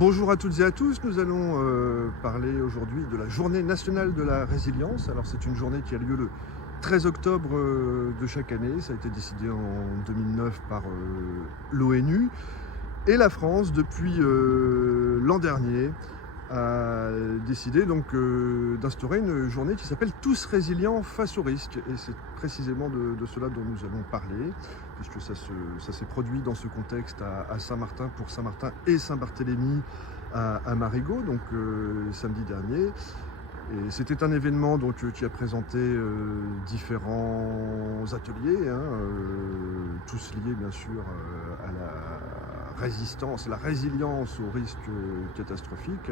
Bonjour à toutes et à tous, nous allons parler aujourd'hui de la journée nationale de la résilience. Alors c'est une journée qui a lieu le 13 octobre de chaque année, ça a été décidé en 2009 par l'ONU. Et la France, depuis l'an dernier, a décidé donc d'instaurer une journée qui s'appelle Tous résilients face au risque. Et c'est précisément de cela dont nous allons parler, puisque ça s'est produit dans ce contexte à Saint-Martin, pour Saint-Martin et Saint-Barthélemy à Marigot, donc samedi dernier. Et c'était un événement donc, qui a présenté différents ateliers, tous liés bien sûr à la résistance, la résilience aux risques catastrophiques.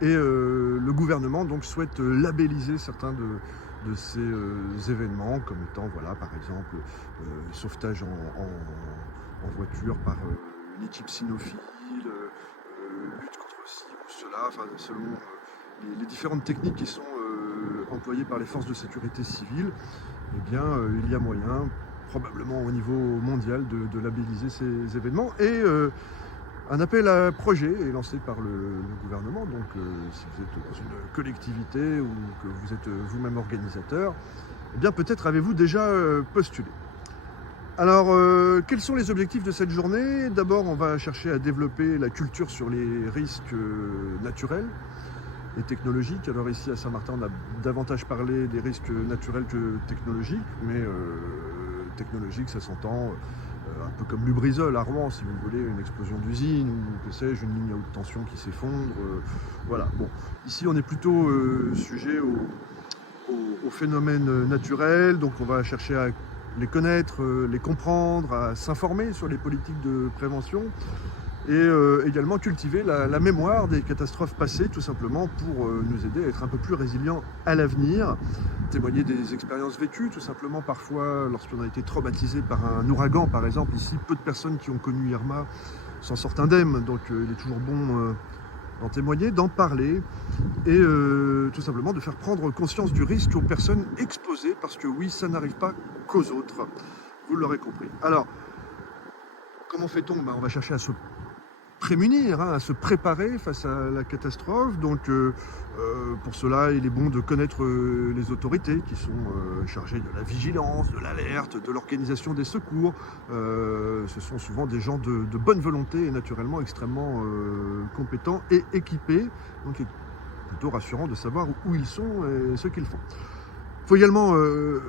Et le gouvernement donc, souhaite labelliser certains de ces événements comme étant, voilà, par exemple, sauvetage en voiture par l'équipe cynophile, lutte contre ci ou cela, enfin, selon les différentes techniques qui sont employées par les forces de sécurité civile, eh bien, il y a moyen, probablement au niveau mondial, de labelliser ces événements. Et un appel à projet est lancé par le gouvernement. Donc, si vous êtes dans une collectivité ou que vous êtes vous-même organisateur, eh bien, peut-être avez-vous déjà postulé. Alors, quels sont les objectifs de cette journée? D'abord, on va chercher à développer la culture sur les risques naturels et technologiques. Alors ici à Saint-Martin, on a davantage parlé des risques naturels que technologiques, mais technologiques, ça s'entend un peu comme Lubrizol à Rouen, si vous voulez, une explosion d'usine ou que sais-je, une ligne à haute tension qui s'effondre. Voilà. Bon, ici on est plutôt sujet aux phénomènes naturels, donc on va chercher à les connaître, les comprendre, à s'informer sur les politiques de prévention. Et également cultiver la mémoire des catastrophes passées, tout simplement pour nous aider à être un peu plus résilients à l'avenir, témoigner des expériences vécues, tout simplement parfois lorsqu'on a été traumatisé par un ouragan, par exemple. Ici, peu de personnes qui ont connu Irma s'en sortent indemnes, donc il est toujours bon d'en témoigner, d'en parler et tout simplement de faire prendre conscience du risque aux personnes exposées, parce que oui, ça n'arrive pas qu'aux autres, vous l'aurez compris. Alors, comment fait-on? On va chercher à se prémunir, à se préparer face à la catastrophe. Donc pour cela, il est bon de connaître les autorités qui sont chargées de la vigilance, de l'alerte, de l'organisation des secours. Ce sont souvent des gens de bonne volonté et naturellement extrêmement compétents et équipés. Donc il est plutôt rassurant de savoir où ils sont et ce qu'ils font. Il faut également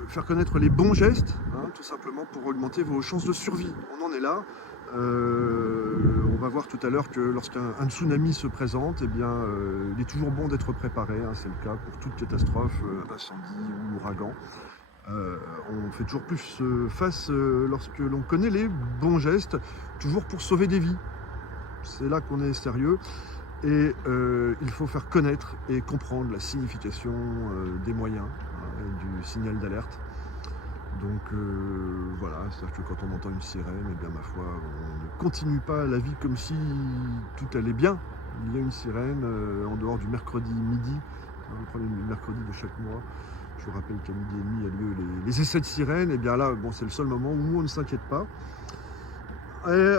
faire connaître les bons gestes, tout simplement pour augmenter vos chances de survie. On en est là. On va voir tout à l'heure que lorsqu'un tsunami se présente, eh bien, il est toujours bon d'être préparé. C'est le cas pour toute catastrophe, incendie ou ouragan. On fait toujours plus face lorsque l'on connaît les bons gestes, toujours pour sauver des vies. C'est là qu'on est sérieux. Et il faut faire connaître et comprendre la signification des moyens, du signal d'alerte. Donc voilà, c'est-à-dire que quand on entend une sirène, eh bien ma foi, on ne continue pas la vie comme si tout allait bien. Il y a une sirène en dehors du mercredi midi, le premier mercredi de chaque mois. Je vous rappelle qu'à midi et demi a lieu les essais de sirène. Et bien là, bon, c'est le seul moment où on ne s'inquiète pas. Et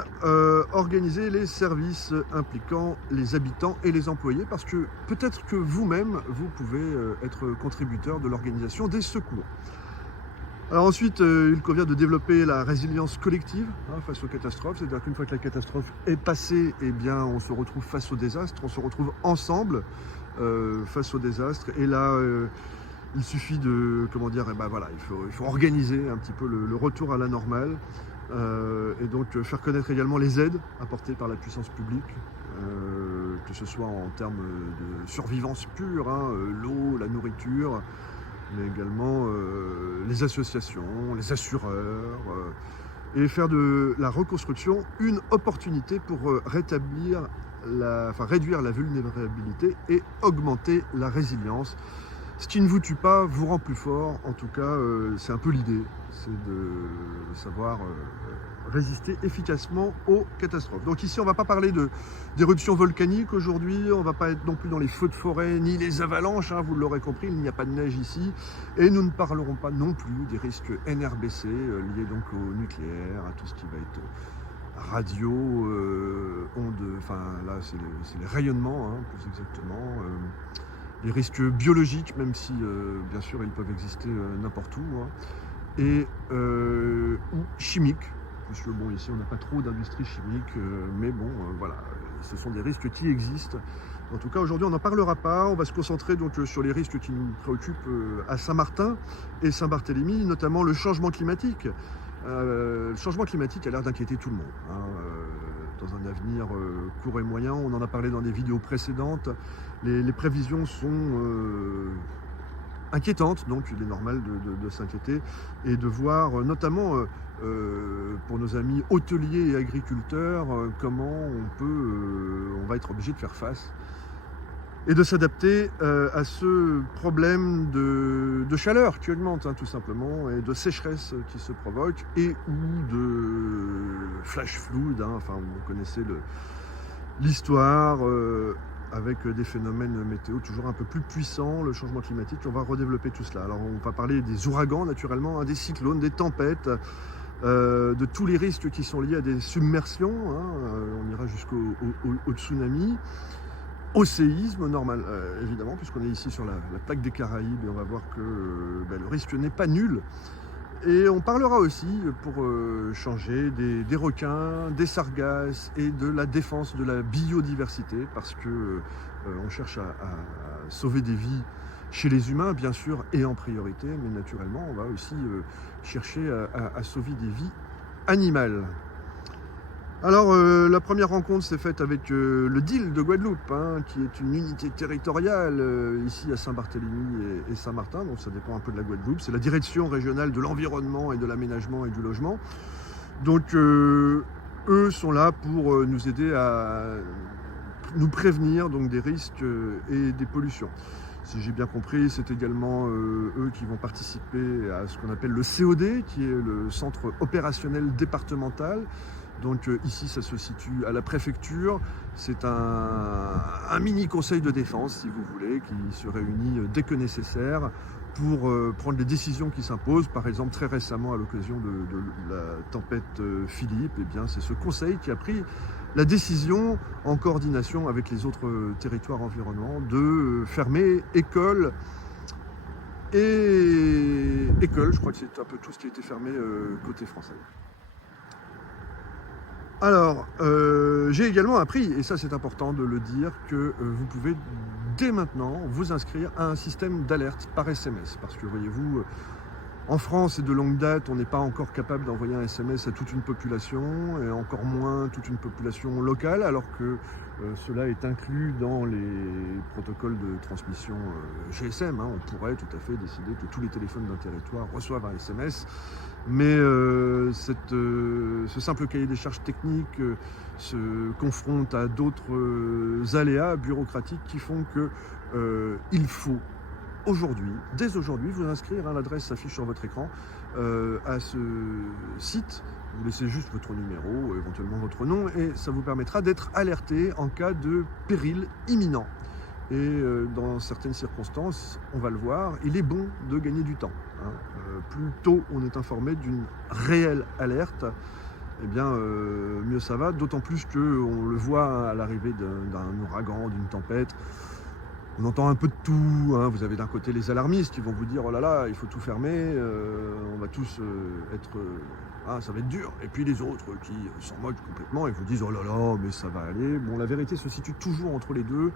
organiser les services impliquant les habitants et les employés, parce que peut-être que vous-même, vous pouvez être contributeur de l'organisation des secours. Alors ensuite, il convient de développer la résilience collective face aux catastrophes. C'est-à-dire qu'une fois que la catastrophe est passée, eh bien, on se retrouve face au désastre, on se retrouve ensemble face au désastre. Et là, il suffit de, voilà, il faut organiser un petit peu le retour à la normale. Et donc faire connaître également les aides apportées par la puissance publique, que ce soit en termes de survivance pure, l'eau, la nourriture, mais également les associations, les assureurs, et faire de la reconstruction une opportunité pour réduire la vulnérabilité et augmenter la résilience. Ce qui ne vous tue pas vous rend plus fort. En tout cas, c'est un peu l'idée, c'est de savoir résister efficacement aux catastrophes. Donc ici, on ne va pas parler d'éruptions volcaniques aujourd'hui, on ne va pas être non plus dans les feux de forêt, ni les avalanches, vous l'aurez compris, il n'y a pas de neige ici. Et nous ne parlerons pas non plus des risques NRBC liés donc au nucléaire, à tout ce qui va être radio, ondes, enfin là c'est les rayonnements, hein, plus exactement, les risques biologiques, même si bien sûr ils peuvent exister n'importe où, hein, et ou chimiques, parce que bon ici on n'a pas trop d'industrie chimique, mais bon voilà, ce sont des risques qui existent. En tout cas aujourd'hui on n'en parlera pas, on va se concentrer donc sur les risques qui nous préoccupent à Saint-Martin et Saint-Barthélemy, notamment le changement climatique. Le changement climatique a l'air d'inquiéter tout le monde, hein, dans un avenir court et moyen. On en a parlé dans des vidéos précédentes. Les prévisions sont inquiétantes, donc il est normal de s'inquiéter et de voir notamment pour nos amis hôteliers et agriculteurs comment on va être obligé de faire face et de s'adapter à ce problème de chaleur qui augmente, hein, tout simplement, et de sécheresse qui se provoque, et ou de flash flood, hein, enfin vous connaissez l'histoire avec des phénomènes météo toujours un peu plus puissants, le changement climatique. On va redévelopper tout cela. Alors on va parler des ouragans naturellement, hein, des cyclones, des tempêtes, de tous les risques qui sont liés à des submersions, hein, on ira jusqu'au tsunami, au séisme normal, évidemment, puisqu'on est ici sur la plaque des Caraïbes, et on va voir que le risque n'est pas nul. Et on parlera aussi, pour changer, des requins, des sargasses et de la défense de la biodiversité, parce que on cherche à sauver des vies chez les humains, bien sûr, et en priorité, mais naturellement, on va aussi chercher à sauver des vies animales. Alors, la première rencontre s'est faite avec le DIL de Guadeloupe, hein, qui est une unité territoriale ici à Saint-Barthélemy et Saint-Martin, donc ça dépend un peu de la Guadeloupe. C'est la direction régionale de l'environnement et de l'aménagement et du logement. Donc, eux sont là pour nous aider à nous prévenir donc, des risques et des pollutions. Si j'ai bien compris, c'est également eux qui vont participer à ce qu'on appelle le COD, qui est le centre opérationnel départemental. Donc ici, ça se situe à la préfecture. C'est un mini conseil de défense, si vous voulez, qui se réunit dès que nécessaire pour prendre les décisions qui s'imposent. Par exemple, très récemment, à l'occasion de la tempête Philippe, eh bien, c'est ce conseil qui a pris la décision, en coordination avec les autres territoires environnants, de fermer écoles. Et écoles, je crois que c'est un peu tout ce qui a été fermé côté français. Alors, j'ai également appris, et ça c'est important de le dire, que vous pouvez dès maintenant vous inscrire à un système d'alerte par SMS. Parce que voyez-vous, en France et de longue date, on n'est pas encore capable d'envoyer un SMS à toute une population, et encore moins toute une population locale, alors que cela est inclus dans les protocoles de transmission GSM. Hein. On pourrait tout à fait décider que tous les téléphones d'un territoire reçoivent un SMS. Mais ce simple cahier des charges techniques se confronte à d'autres aléas bureaucratiques qui font qu'il faut aujourd'hui, dès aujourd'hui, vous inscrire, hein, l'adresse s'affiche sur votre écran, à ce site. Vous laissez juste votre numéro, éventuellement votre nom, et ça vous permettra d'être alerté en cas de péril imminent. Et dans certaines circonstances, on va le voir, il est bon de gagner du temps. Hein. Plus tôt on est informé d'une réelle alerte, eh bien mieux ça va, d'autant plus qu'on le voit à l'arrivée d'un ouragan, d'une tempête. On entend un peu de tout, hein. Vous avez d'un côté les alarmistes qui vont vous dire « Oh là là, il faut tout fermer, on va tous être... ça va être dur ». Et puis les autres qui s'en moquent complètement et vous disent « Oh là là, mais ça va aller ». Bon, la vérité se situe toujours entre les deux.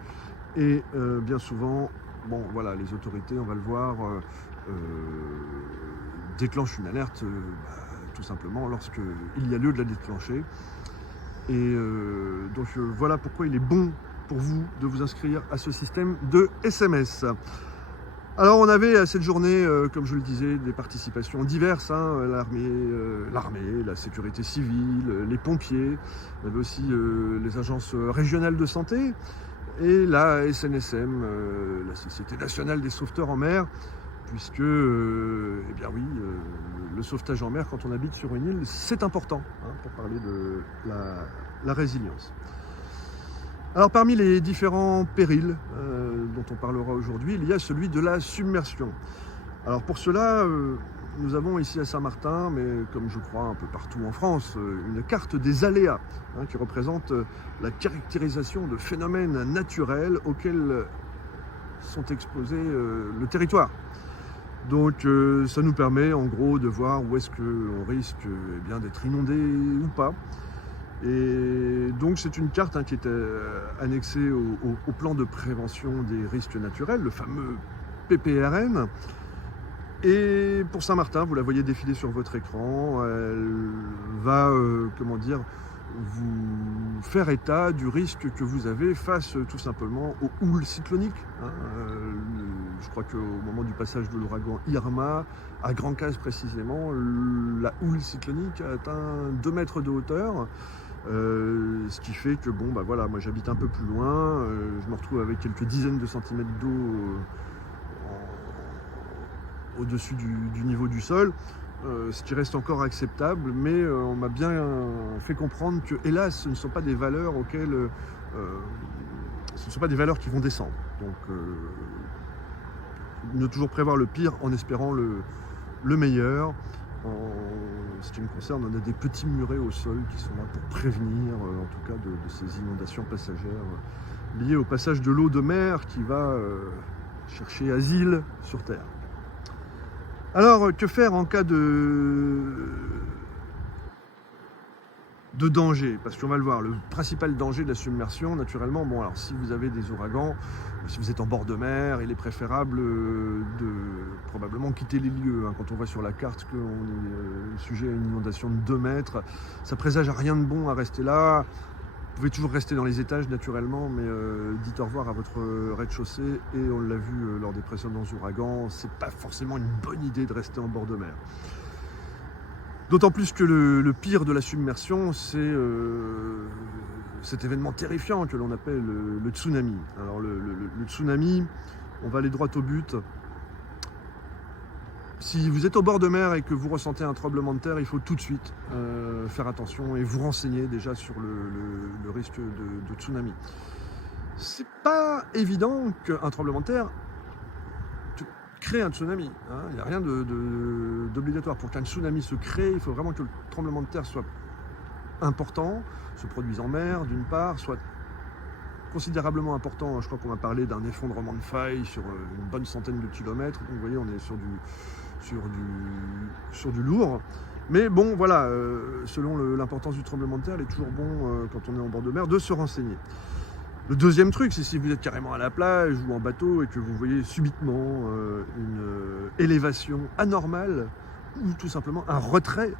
Et bien souvent, bon voilà, les autorités, on va le voir, déclenchent une alerte tout simplement lorsqu'il y a lieu de la déclencher. Et donc voilà pourquoi il est bon pour vous de vous inscrire à ce système de SMS. Alors on avait cette journée, comme je le disais, des participations diverses, hein, l'armée, la sécurité civile, les pompiers, on avait aussi les agences régionales de santé, et la SNSM, la Société nationale des sauveteurs en mer, puisque, eh bien oui, le sauvetage en mer, quand on habite sur une île, c'est important, hein, pour parler de la résilience. Alors parmi les différents périls dont on parlera aujourd'hui, il y a celui de la submersion. Alors pour cela, nous avons ici à Saint-Martin, mais comme je crois un peu partout en France, une carte des aléas qui représente la caractérisation de phénomènes naturels auxquels sont exposés le territoire. Donc ça nous permet en gros de voir où est-ce qu'on risque d'être inondé ou pas. Et donc c'est une carte qui est annexée au plan de prévention des risques naturels, le fameux PPRN. Et pour Saint-Martin, vous la voyez défiler sur votre écran, elle va vous faire état du risque que vous avez face tout simplement aux houles cycloniques. Je crois qu'au moment du passage de l'ouragan Irma, à Grand-Case précisément, la houle cyclonique a atteint 2 mètres de hauteur. Ce qui fait que moi j'habite un peu plus loin, je me retrouve avec quelques dizaines de centimètres d'eau au-dessus du niveau du sol, ce qui reste encore acceptable, mais on m'a bien fait comprendre que, hélas, ce ne sont pas des valeurs auxquelles ce ne sont pas des valeurs qui vont descendre. Donc ne toujours prévoir le pire en espérant le meilleur. En ce qui me concerne, on a des petits murets au sol qui sont là pour prévenir, en tout cas, de ces inondations passagères liées au passage de l'eau de mer qui va chercher asile sur Terre. Alors, que faire en cas de danger? Parce qu'on va le voir, le principal danger de la submersion, naturellement, alors si vous avez des ouragans, si vous êtes en bord de mer, il est préférable de probablement quitter les lieux. Quand on voit sur la carte qu'on est sujet à une inondation de 2 mètres, ça présage à rien de bon à rester là. Vous pouvez toujours rester dans les étages naturellement, mais dites au revoir à votre rez-de-chaussée, et on l'a vu lors des précédents ouragans, c'est pas forcément une bonne idée de rester en bord de mer. D'autant plus que le pire de la submersion, c'est cet événement terrifiant que l'on appelle le tsunami. Alors le tsunami, on va aller droit au but. Si vous êtes au bord de mer et que vous ressentez un tremblement de terre, il faut tout de suite faire attention et vous renseigner déjà sur le risque de tsunami. C'est pas évident qu'un tremblement de terre crée un tsunami. Il n'y a rien d'obligatoire. Pour qu'un tsunami se crée, il faut vraiment que le tremblement de terre soit important, se produise en mer d'une part, soit considérablement important. Je crois qu'on va parler d'un effondrement de faille sur une bonne centaine de kilomètres. Donc vous voyez, on est sur du lourd. Mais bon, voilà, selon l'importance du tremblement de terre, il est toujours bon, quand on est en bord de mer, de se renseigner. Le deuxième truc, c'est si vous êtes carrément à la plage ou en bateau et que vous voyez subitement une élévation anormale ou tout simplement un retrait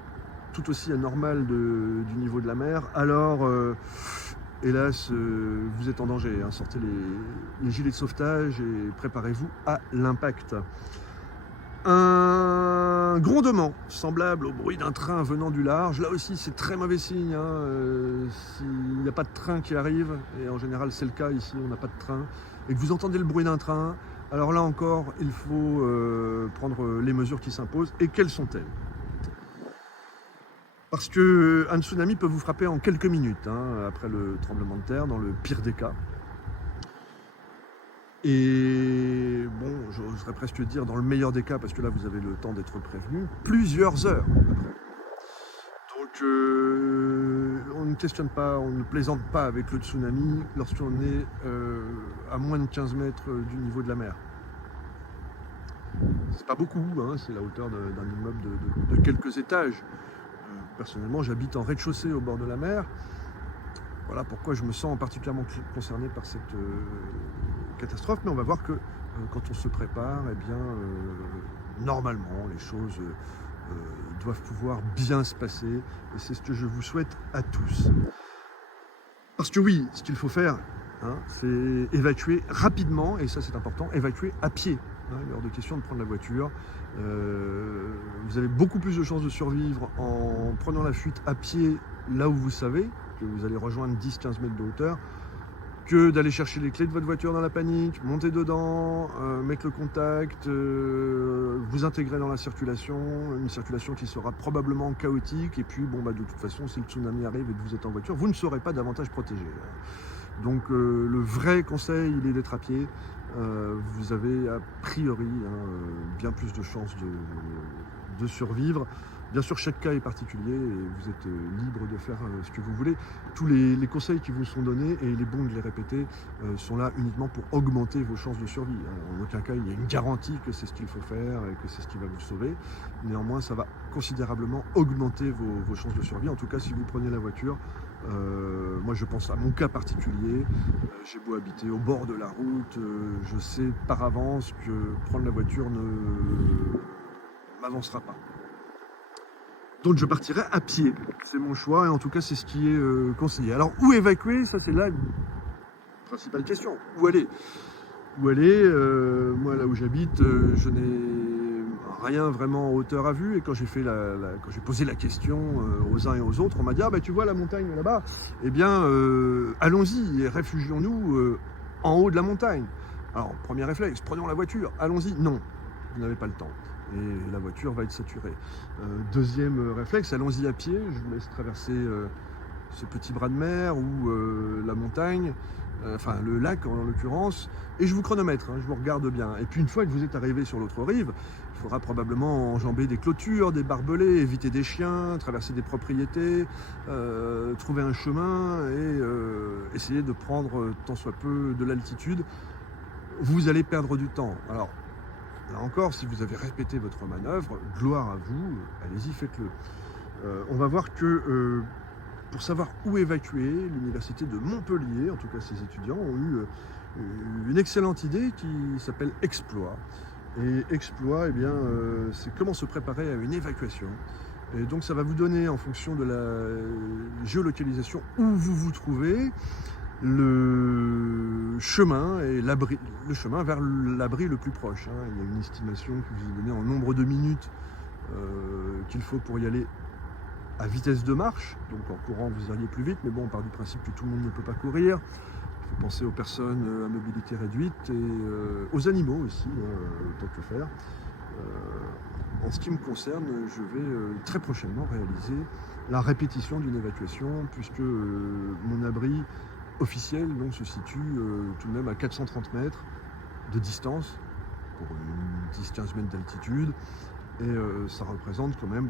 tout aussi anormal du niveau de la mer, alors hélas, vous êtes en danger. Sortez les gilets de sauvetage et préparez-vous à l'impact. Un grondement semblable au bruit d'un train venant du large, là aussi c'est très mauvais signe. S'il n'y a pas de train qui arrive, et en général c'est le cas ici, on n'a pas de train, et que vous entendez le bruit d'un train, alors là encore il faut prendre les mesures qui s'imposent. Et quelles sont-elles? Parce qu'un tsunami peut vous frapper en quelques minutes après le tremblement de terre, dans le pire des cas. Et bon, j'oserais presque dire dans le meilleur des cas, parce que là vous avez le temps d'être prévenu, plusieurs heures après. Donc on ne questionne pas, on ne plaisante pas avec le tsunami lorsqu'on est à moins de 15 mètres du niveau de la mer. C'est pas beaucoup, c'est la hauteur d'un immeuble de quelques étages. Personnellement, j'habite en rez-de-chaussée au bord de la mer. Voilà pourquoi je me sens particulièrement concerné par cette catastrophe. Mais on va voir que quand on se prépare, normalement, les choses doivent pouvoir bien se passer. Et c'est ce que je vous souhaite à tous. Parce que oui, ce qu'il faut faire, c'est évacuer rapidement, et ça c'est important, évacuer à pied. Il est hors de question de prendre la voiture. Vous avez beaucoup plus de chances de survivre en prenant la fuite à pied, là où vous savez que vous allez rejoindre 10-15 mètres de hauteur, que d'aller chercher les clés de votre voiture dans la panique, monter dedans, mettre le contact, vous intégrer dans la circulation, une circulation qui sera probablement chaotique, et puis de toute façon, si le tsunami arrive et que vous êtes en voiture, vous ne serez pas davantage protégé. Donc le vrai conseil, il est d'être à pied. Vous avez a priori bien plus de chances de survivre. Bien sûr, chaque cas est particulier et vous êtes libre de faire ce que vous voulez. Tous les conseils qui vous sont donnés, et il est bon de les répéter, sont là uniquement pour augmenter vos chances de survie. En aucun cas, il y a une garantie que c'est ce qu'il faut faire et que c'est ce qui va vous sauver. Néanmoins, ça va considérablement augmenter vos chances de survie. En tout cas, si vous prenez la voiture, moi je pense à mon cas particulier. J'ai beau habiter au bord de la route, je sais par avance que prendre la voiture ne m'avancera pas. Donc je partirai à pied, c'est mon choix et en tout cas c'est ce qui est conseillé. Alors où évacuer, ça c'est la principale question. Où aller? Où aller moi là où j'habite, je n'ai rien vraiment en hauteur à vue et quand j'ai fait quand j'ai posé la question aux uns et aux autres, on m'a dit ah bah tu vois la montagne là-bas, eh bien allons-y et réfugions-nous en haut de la montagne. Alors premier réflexe, prenons la voiture, allons-y. Non, vous n'avez pas le temps. Et la voiture va être saturée. Deuxième réflexe, allons-y à pied, je vous laisse traverser ce petit bras de mer ou la montagne, enfin le lac en l'occurrence, et je vous chronomètre, hein, je vous regarde bien. Et puis une fois que vous êtes arrivé sur l'autre rive, il faudra probablement enjamber des clôtures, des barbelés, éviter des chiens, traverser des propriétés, trouver un chemin et essayer de prendre tant soit peu de l'altitude. Vous allez perdre du temps. Alors, là encore, si vous avez répété votre manœuvre, gloire à vous, allez-y, faites-le. On va voir que pour savoir où évacuer, l'université de Montpellier, en tout cas ses étudiants, ont eu une excellente idée qui s'appelle Exploit. Et Exploit, eh bien, c'est comment se préparer à une évacuation. Et donc ça va vous donner, en fonction de la géolocalisation où vous vous trouvez, le chemin et le chemin vers l'abri le plus proche. Il y a une estimation qui vous est donnée en nombre de minutes qu'il faut pour y aller à vitesse de marche. Donc en courant vous iriez plus vite, mais bon, on part du principe que tout le monde ne peut pas courir. Il faut penser aux personnes à mobilité réduite et aux animaux aussi, tant que faire. En ce qui me concerne, je vais très prochainement réaliser la répétition d'une évacuation, puisque mon abri officiel donc, se situe tout de même à 430 mètres de distance, pour une 10-15 mètres d'altitude, et ça représente quand même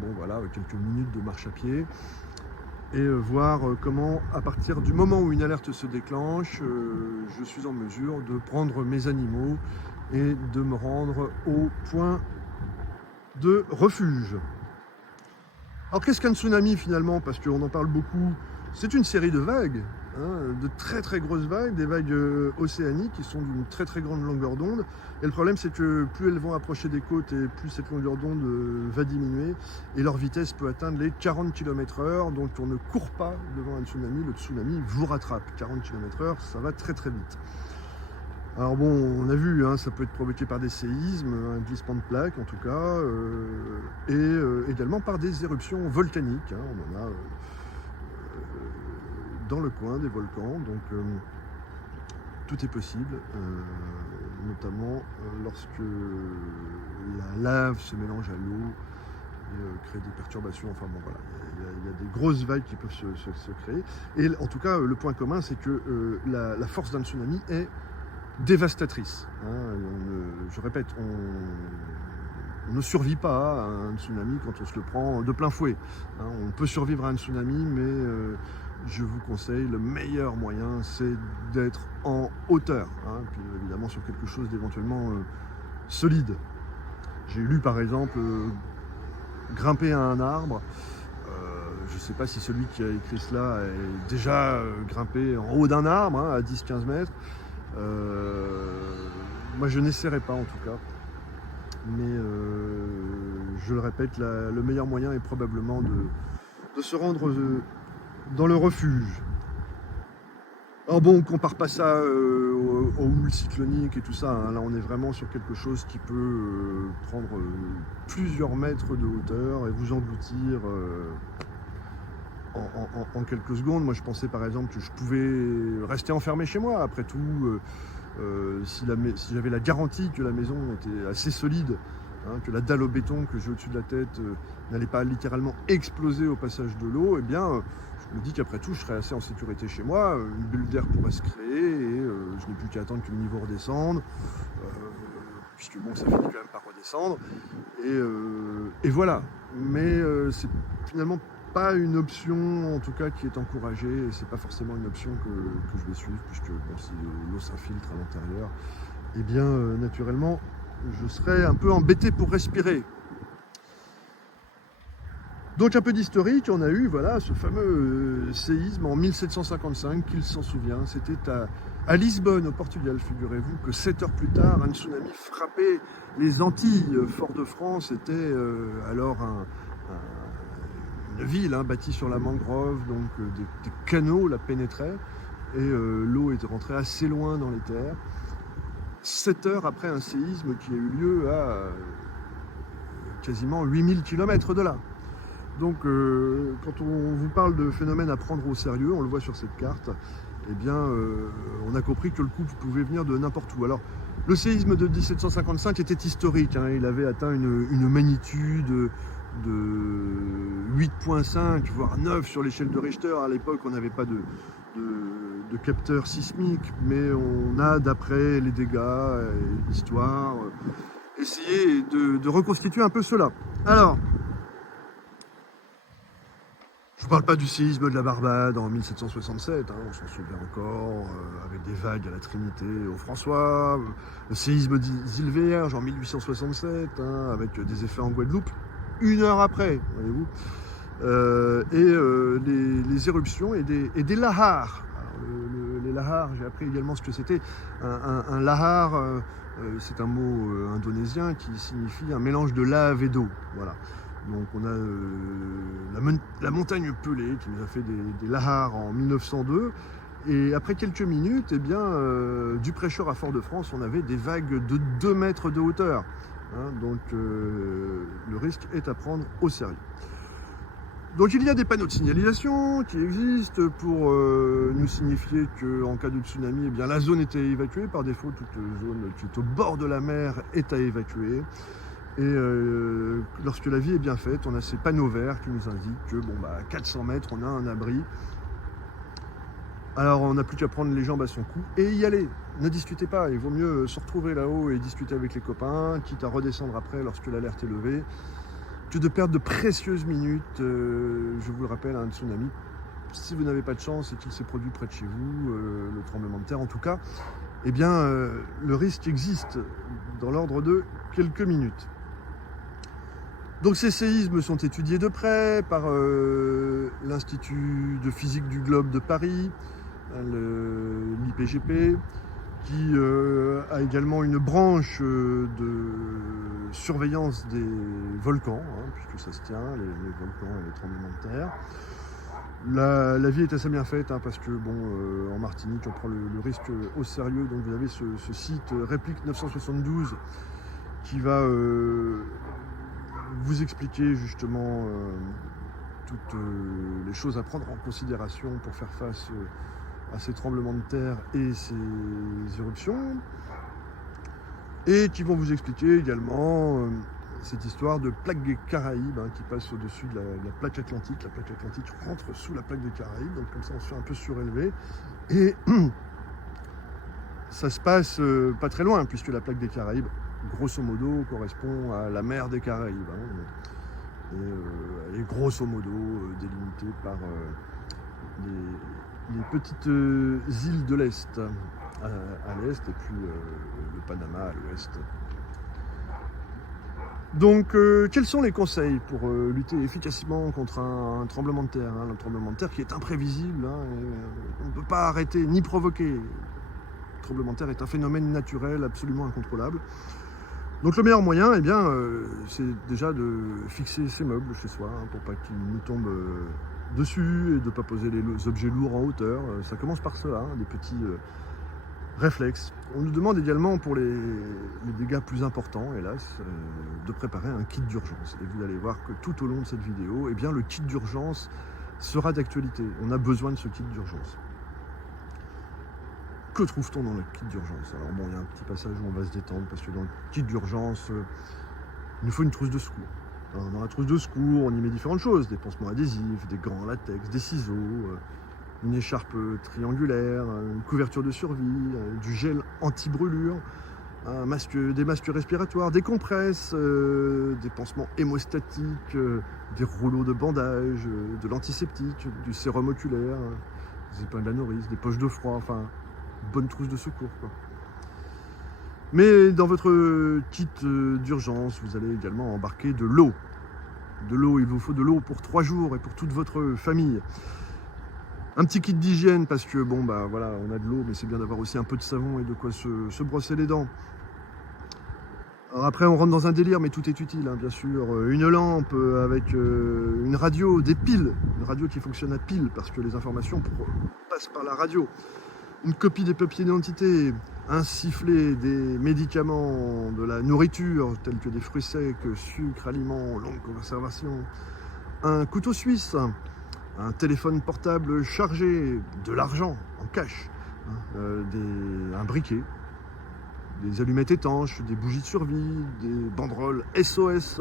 quelques minutes de marche à pied, et voir comment, à partir du moment où une alerte se déclenche, je suis en mesure de prendre mes animaux et de me rendre au point de refuge. Alors qu'est-ce qu'un tsunami finalement? Parce qu'on en parle beaucoup. C'est une série de vagues, de très très grosses vagues, des vagues océaniques qui sont d'une très très grande longueur d'onde. Et le problème c'est que plus elles vont approcher des côtes et plus cette longueur d'onde va diminuer et leur vitesse peut atteindre les 40 km/h. Donc on ne court pas devant un tsunami, le tsunami vous rattrape. 40 km/h, ça va très très vite. Alors bon, on a vu, ça peut être provoqué par des séismes, un glissement de plaques en tout cas, et également par des éruptions volcaniques. On en a dans le coin des volcans, donc tout est possible, notamment lorsque la lave se mélange à l'eau et crée des perturbations. Enfin bon voilà, il y a des grosses vagues qui peuvent se créer. Et en tout cas, le point commun, c'est que la force d'un tsunami est dévastatrice. Je répète, on ne survit pas à un tsunami quand on se le prend de plein fouet. On peut survivre à un tsunami, mais je vous conseille, le meilleur moyen, c'est d'être en hauteur, puis évidemment sur quelque chose d'éventuellement solide. J'ai lu par exemple grimper à un arbre. Je ne sais pas si celui qui a écrit cela est déjà grimpé en haut d'un arbre, à 10-15 mètres. Moi je n'essaierai pas en tout cas, mais je le répète, le meilleur moyen est probablement de se rendre dans le refuge. Alors bon, on ne compare pas ça aux houles cycloniques et tout ça, là on est vraiment sur quelque chose qui peut prendre plusieurs mètres de hauteur et vous engloutir en quelques secondes. Moi je pensais par exemple que je pouvais rester enfermé chez moi. Après tout, si j'avais la garantie que la maison était assez solide, que la dalle au béton que j'ai au-dessus de la tête n'allait pas littéralement exploser au passage de l'eau, eh bien je me dis qu'après tout je serais assez en sécurité chez moi, une bulle d'air pourrait se créer et je n'ai plus qu'à attendre que le niveau redescende. puisque bon, ça finit quand même par redescendre. Et voilà. Mais c'est finalement pas une option, en tout cas, qui est encouragée, et c'est pas forcément une option que je vais suivre, puisque bon, si l'eau s'infiltre à l'intérieur, eh bien, naturellement, je serai un peu embêté pour respirer. Donc un peu d'historique, on a eu voilà, ce fameux séisme en 1755, qui s'en souvient, c'était à Lisbonne, au Portugal, figurez-vous, que 7 heures plus tard, un tsunami frappait les Antilles. Fort-de-France était alors une ville bâtie sur la mangrove, donc des canaux la pénétraient, et l'eau était rentrée assez loin dans les terres. 7 heures après un séisme qui a eu lieu à quasiment 8000 km de là. Donc quand on vous parle de phénomènes à prendre au sérieux, on le voit sur cette carte, eh bien on a compris que le coup pouvait venir de n'importe où. Alors le séisme de 1755 était historique, il avait atteint une magnitude de 8,5 voire 9 sur l'échelle de Richter. À l'époque on n'avait pas de capteur sismique, mais on a, d'après les dégâts et l'histoire, essayé de reconstituer un peu cela. Alors, je ne parle pas du séisme de la Barbade en 1767, on s'en souvient encore, avec des vagues à la Trinité, au François, le séisme des îles Vierges en 1867, avec des effets en Guadeloupe, 1 heure après, voyez-vous, les éruptions et des lahars. Les lahars, j'ai appris également ce que c'était. Un lahar, c'est un mot indonésien qui signifie un mélange de lave et d'eau, voilà. Donc on a la montagne pelée qui nous a fait des lahars en 1902. Et après quelques minutes, eh bien, du Prêcheur à Fort-de-France, on avait des vagues de 2 mètres de hauteur. Donc le risque est à prendre au sérieux. Donc il y a des panneaux de signalisation qui existent pour nous signifier qu'en cas de tsunami, eh bien, la zone était évacuée. Par défaut, toute zone qui est au bord de la mer est à évacuer. Et lorsque la vie est bien faite, on a ces panneaux verts qui nous indiquent que à 400 mètres, on a un abri. Alors on n'a plus qu'à prendre les jambes à son cou et y aller. Ne discutez pas, il vaut mieux se retrouver là-haut et discuter avec les copains, quitte à redescendre après lorsque l'alerte est levée, que de perdre de précieuses minutes. Je vous le rappelle, un tsunami, si vous n'avez pas de chance et qu'il s'est produit près de chez vous, le tremblement de terre en tout cas, eh bien le risque existe dans l'ordre de quelques minutes. Donc ces séismes sont étudiés de près par l'Institut de physique du globe de Paris, l'IPGP, qui a également une branche de surveillance des volcans, puisque ça se tient, les volcans et les tremblements de terre. La vie est assez bien faite, parce que en Martinique, on prend le risque au sérieux. Donc vous avez ce site Réplique 972 qui va vous expliquer justement toutes les choses à prendre en considération pour faire face à ces tremblements de terre et ces éruptions, et qui vont vous expliquer également cette histoire de plaque des Caraïbes qui passe au-dessus de la plaque atlantique. La plaque atlantique rentre sous la plaque des Caraïbes, donc comme ça on se fait un peu surélever, et ça se passe pas très loin, puisque la plaque des Caraïbes, grosso modo, correspond à la mer des Caraïbes. Et elle est grosso modo délimitée par les petites îles de l'Est à l'Est, et puis le Panama à l'Ouest. Donc, quels sont les conseils pour lutter efficacement contre un tremblement de terre, un tremblement de terre qui est imprévisible, et on ne peut pas arrêter ni provoquer. Le tremblement de terre est un phénomène naturel absolument incontrôlable. Donc le meilleur moyen, c'est déjà de fixer ses meubles chez soi, pour pas qu'ils nous tombent dessus, et de ne pas poser les objets lourds en hauteur. Ça commence par cela, des petits réflexes. On nous demande également, pour les dégâts plus importants, hélas, de préparer un kit d'urgence. Et vous allez voir que tout au long de cette vidéo, le kit d'urgence sera d'actualité. On a besoin de ce kit d'urgence. Que trouve-t-on dans le kit d'urgence? Alors il y a un petit passage où on va se détendre, parce que dans le kit d'urgence, il nous faut une trousse de secours. Alors, dans la trousse de secours, on y met différentes choses, des pansements adhésifs, des gants en latex, des ciseaux, une écharpe triangulaire, une couverture de survie, du gel anti-brûlure, des masques respiratoires, des compresses, des pansements hémostatiques, des rouleaux de bandage, de l'antiseptique, du sérum oculaire, des épingles à nourrice, des poches de froid, enfin, une bonne trousse de secours, quoi. Mais dans votre kit d'urgence, vous allez également embarquer de l'eau. De l'eau, il vous faut de l'eau pour 3 jours et pour toute votre famille. Un petit kit d'hygiène parce que bon bah voilà, on a de l'eau, mais c'est bien d'avoir aussi un peu de savon et de quoi se brosser les dents. Alors après, on rentre dans un délire, mais tout est utile, hein, bien sûr. Une lampe avec une radio, des piles, une radio qui fonctionne à pile parce que les informations passent par la radio. Une copie des papiers d'identité, un sifflet, des médicaments, de la nourriture tels que des fruits secs, sucre, aliments, longue conservation, un couteau suisse, un téléphone portable chargé, de l'argent en cash, un briquet, des allumettes étanches, des bougies de survie, des banderoles SOS,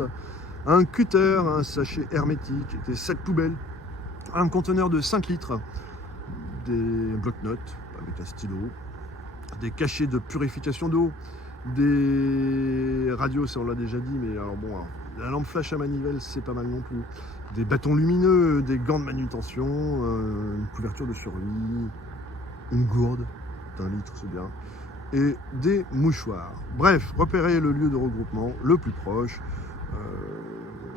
un cutter, un sachet hermétique, des sacs poubelles, un conteneur de 5 litres, des blocs-notes avec un stylo, des cachets de purification d'eau, des radios, ça on l'a déjà dit, mais alors bon, la lampe flash à manivelle, c'est pas mal non plus, des bâtons lumineux, des gants de manutention, une couverture de survie, une gourde d'1 litre, c'est bien, et des mouchoirs. Bref, repérez le lieu de regroupement le plus proche.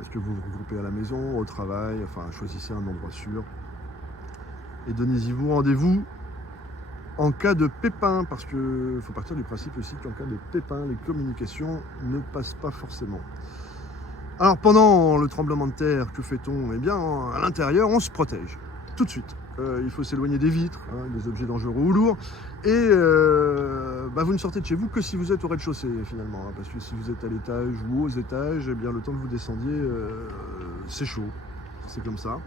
Est-ce que vous vous regroupez à la maison, au travail, enfin choisissez un endroit sûr et donnez-y-vous rendez-vous en cas de pépin, parce qu'il faut partir du principe aussi qu'en cas de pépin, les communications ne passent pas forcément. Alors pendant le tremblement de terre, que fait-on? Eh bien, à l'intérieur, on se protège, tout de suite. Il faut s'éloigner des vitres, des objets dangereux ou lourds, et vous ne sortez de chez vous que si vous êtes au rez-de-chaussée finalement, parce que si vous êtes à l'étage ou aux étages, eh bien le temps que vous descendiez, c'est chaud, c'est comme ça.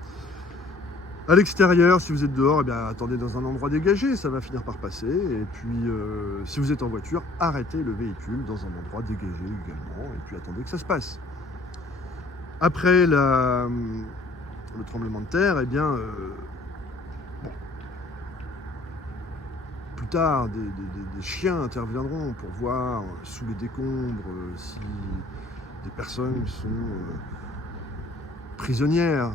À l'extérieur, si vous êtes dehors, eh bien, attendez dans un endroit dégagé, ça va finir par passer. Et puis, si vous êtes en voiture, arrêtez le véhicule dans un endroit dégagé également, et puis attendez que ça se passe. Après le tremblement de terre, eh bien, plus tard, des chiens interviendront pour voir sous les décombres si des personnes sont prisonnières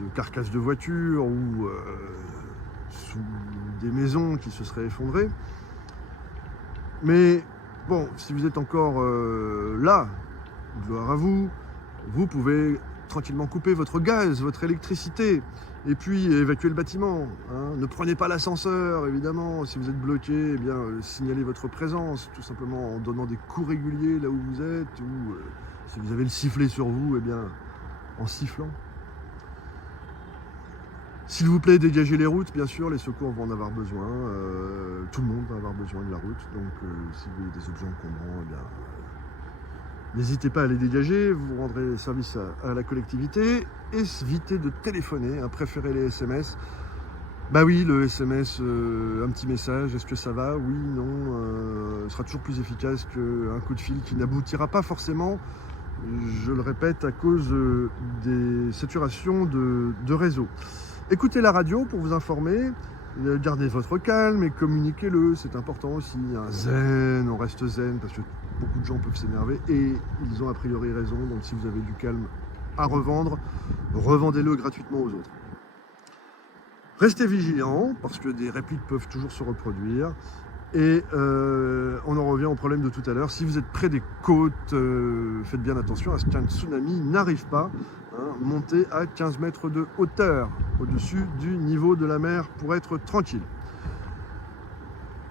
de carcasses de voitures ou sous des maisons qui se seraient effondrées. Mais bon, si vous êtes encore là, gloire à vous, vous pouvez tranquillement couper votre gaz, votre électricité, et puis évacuer le bâtiment. Ne prenez pas l'ascenseur, évidemment. Si vous êtes bloqué, eh bien, signalez votre présence, tout simplement en donnant des coups réguliers là où vous êtes, ou si vous avez le sifflet sur vous, eh bien, en sifflant. S'il vous plaît, dégagez les routes, bien sûr, les secours vont en avoir besoin, tout le monde va avoir besoin de la route, donc si vous avez des objets encombrants, eh bien, n'hésitez pas à les dégager, vous rendrez service à la collectivité, et évitez de téléphoner, préférez les SMS. Bah oui, le SMS, un petit message, est-ce que ça va? Oui, non, sera toujours plus efficace qu'un coup de fil qui n'aboutira pas forcément, je le répète, à cause des saturations de réseau. Écoutez la radio pour vous informer, gardez votre calme et communiquez-le, c'est important aussi. Zen, on reste zen parce que beaucoup de gens peuvent s'énerver et ils ont a priori raison, donc si vous avez du calme à revendre, revendez-le gratuitement aux autres. Restez vigilants parce que des répliques peuvent toujours se reproduire. Et on en revient au problème de tout à l'heure. Si vous êtes près des côtes, faites bien attention à ce qu'un tsunami n'arrive pas. Montez à 15 mètres de hauteur au-dessus du niveau de la mer pour être tranquille.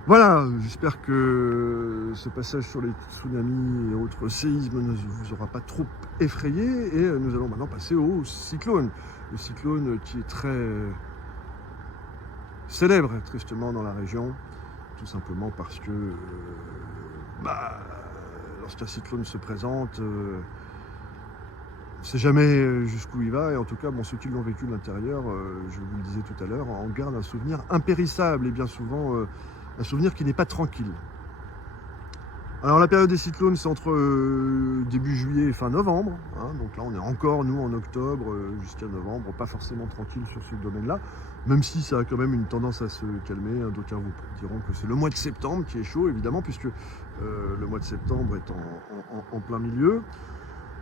Voilà, j'espère que ce passage sur les tsunamis et autres séismes ne vous aura pas trop effrayé. Et nous allons maintenant passer au cyclone. Le cyclone qui est très célèbre, tristement, dans la région. Tout simplement parce que lorsqu'un cyclone se présente, on ne sait jamais jusqu'où il va, et en tout cas, ceux qui l'ont vécu de l'intérieur, je vous le disais tout à l'heure, en gardent un souvenir impérissable, et bien souvent un souvenir qui n'est pas tranquille. Alors la période des cyclones, c'est entre début juillet et fin novembre, donc là on est encore, nous, en octobre jusqu'à novembre, pas forcément tranquille sur ce domaine-là. même si ça a quand même une tendance à se calmer. D'aucuns vous diront que c'est le mois de septembre qui est chaud, évidemment, puisque le mois de septembre est en plein milieu.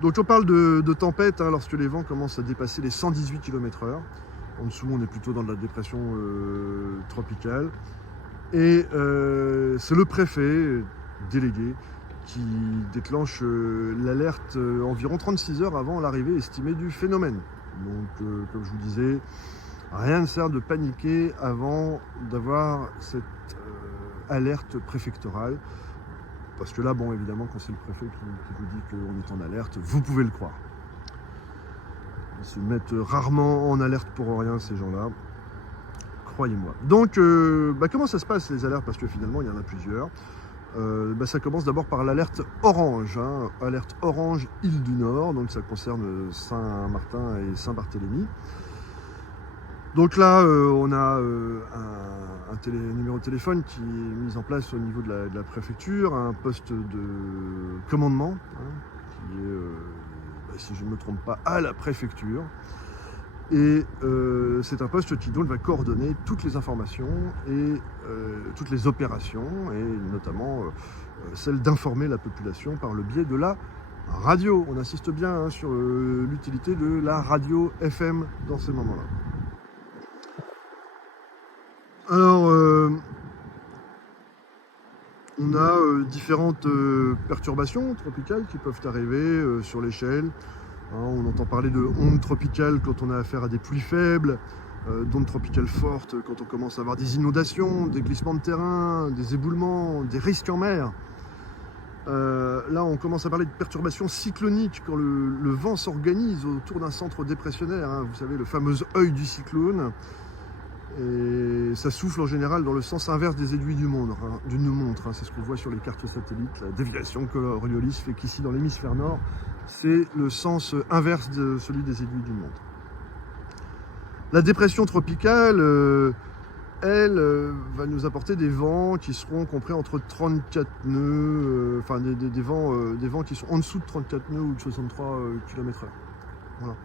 Donc on parle de tempête lorsque les vents commencent à dépasser les 118 km/h. En dessous, on est plutôt dans de la dépression tropicale. Et c'est le préfet délégué qui déclenche l'alerte environ 36 heures avant l'arrivée estimée du phénomène. Donc, comme je vous disais, rien ne sert de paniquer avant d'avoir cette alerte préfectorale. Parce que là, bon, évidemment, quand c'est le préfet qui vous dit qu'on est en alerte, vous pouvez le croire. Ils se mettent rarement en alerte pour rien, ces gens-là. Croyez-moi. Donc, comment ça se passe, les alertes? Parce que finalement, il y en a plusieurs. Ça commence d'abord par l'alerte orange. Alerte orange île du Nord. Donc, ça concerne Saint-Martin et Saint-Barthélemy. Donc là, on a un numéro de téléphone qui est mis en place au niveau de la préfecture, un poste de commandement, qui est, si je ne me trompe pas, à la préfecture. Et c'est un poste qui donc va coordonner toutes les informations et toutes les opérations, et notamment celle d'informer la population par le biais de la radio. On insiste bien sur l'utilité de la radio FM dans ces moments-là. Alors, on a différentes perturbations tropicales qui peuvent arriver sur l'échelle. On entend parler de ondes tropicales quand on a affaire à des pluies faibles, d'ondes tropicales fortes quand on commence à avoir des inondations, des glissements de terrain, des éboulements, des risques en mer. Là, on commence à parler de perturbations cycloniques quand le vent s'organise autour d'un centre dépressionnaire. Vous savez, le fameux œil du cyclone. Et ça souffle en général dans le sens inverse des aiguilles d'une montre. C'est ce qu'on voit sur les cartes satellites. La déviation que Coriolis fait qu'ici dans l'hémisphère nord, c'est le sens inverse de celui des aiguilles d'une montre. La dépression tropicale, elle, va nous apporter des vents qui seront compris entre 34 nœuds, des vents qui sont en dessous de 34 nœuds ou de 63 km/h. Voilà.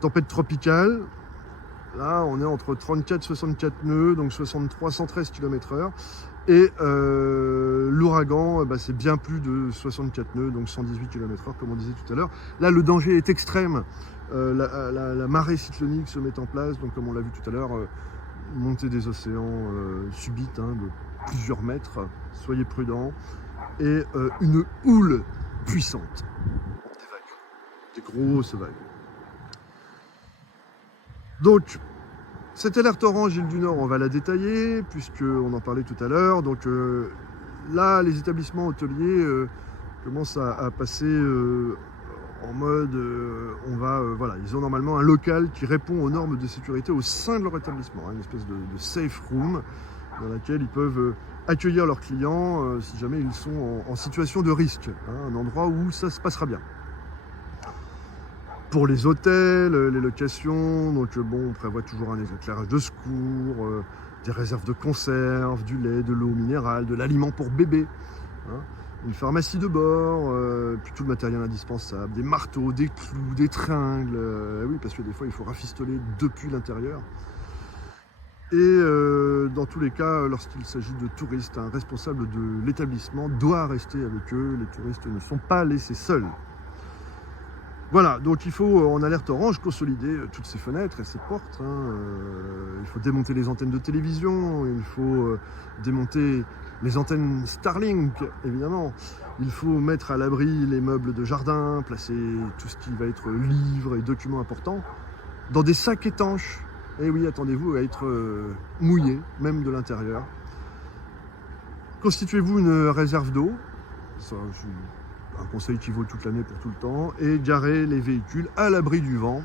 Tempête tropicale. Là, on est entre 34 et 64 nœuds, donc 63-113 km/h. Et l'ouragan, c'est bien plus de 64 nœuds, donc 118 km/h, comme on disait tout à l'heure. Là, le danger est extrême. La marée cyclonique se met en place, donc comme on l'a vu tout à l'heure, montée des océans subite de plusieurs mètres. Soyez prudents. Et une houle puissante. Des vagues. Des grosses vagues. Donc, cette alerte orange île du Nord, on va la détailler, puisqu'on en parlait tout à l'heure. Donc là, les établissements hôteliers commencent à passer en mode, ils ont normalement un local qui répond aux normes de sécurité au sein de leur établissement, une espèce de safe room dans laquelle ils peuvent accueillir leurs clients si jamais ils sont en situation de risque, un endroit où ça se passera bien. Pour les hôtels, les locations, donc on prévoit toujours un éclairage de secours, des réserves de conserve, du lait, de l'eau minérale, de l'aliment pour bébé, une pharmacie de bord, puis tout le matériel indispensable, des marteaux, des clous, des tringles, oui, parce que des fois il faut rafistoler depuis l'intérieur. Et dans tous les cas, lorsqu'il s'agit de touristes, un responsable de l'établissement doit rester avec eux, les touristes ne sont pas laissés seuls. Voilà, donc il faut, en alerte orange, consolider toutes ces fenêtres et ces portes. Il faut démonter les antennes de télévision, il faut démonter les antennes Starlink, évidemment. Il faut mettre à l'abri les meubles de jardin, placer tout ce qui va être livres et documents importants dans des sacs étanches. Et oui, attendez-vous à être mouillé, même de l'intérieur. Constituez-vous une réserve d'eau. Ça, un conseil qui vaut toute l'année pour tout le temps, et garer les véhicules à l'abri du vent,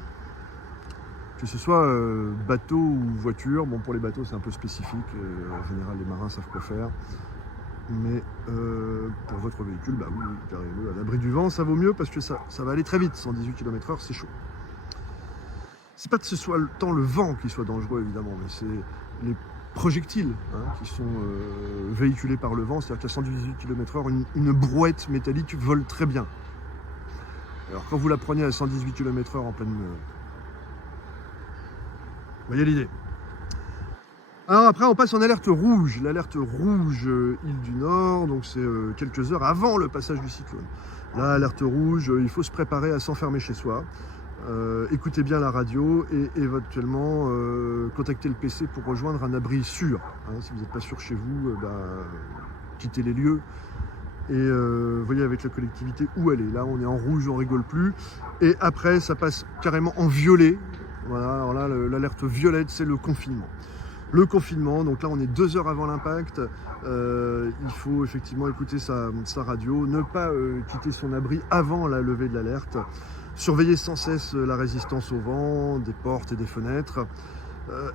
que ce soit bateau ou voiture. Bon, pour les bateaux c'est un peu spécifique, en général les marins savent quoi faire, mais pour votre véhicule, oui, garez-le à l'abri du vent, ça vaut mieux parce que ça va aller très vite. 118 km/h, c'est chaud. C'est pas que ce soit tant le vent qui soit dangereux évidemment, mais c'est les projectiles qui sont véhiculés par le vent, c'est-à-dire qu'à 118 km/h, une brouette métallique vole très bien. Alors quand vous la prenez à 118 km/h en pleine... Vous voyez l'idée. Alors après, on passe en alerte rouge. L'alerte rouge, île du Nord, donc c'est quelques heures avant le passage du cyclone. Là, alerte rouge, il faut se préparer à s'enfermer chez soi. Écoutez bien la radio et éventuellement contacter le PC pour rejoindre un abri sûr. Hein, si vous n'êtes pas sûr chez vous, quittez les lieux et voyez avec la collectivité où elle est. Là, on est en rouge, on rigole plus. Et après, ça passe carrément en violet. Voilà, alors là, l'alerte violette, c'est le confinement. Le confinement, donc là on est 2 heures avant l'impact, il faut effectivement écouter sa radio, ne pas quitter son abri avant la levée de l'alerte, surveiller sans cesse la résistance au vent, des portes et des fenêtres,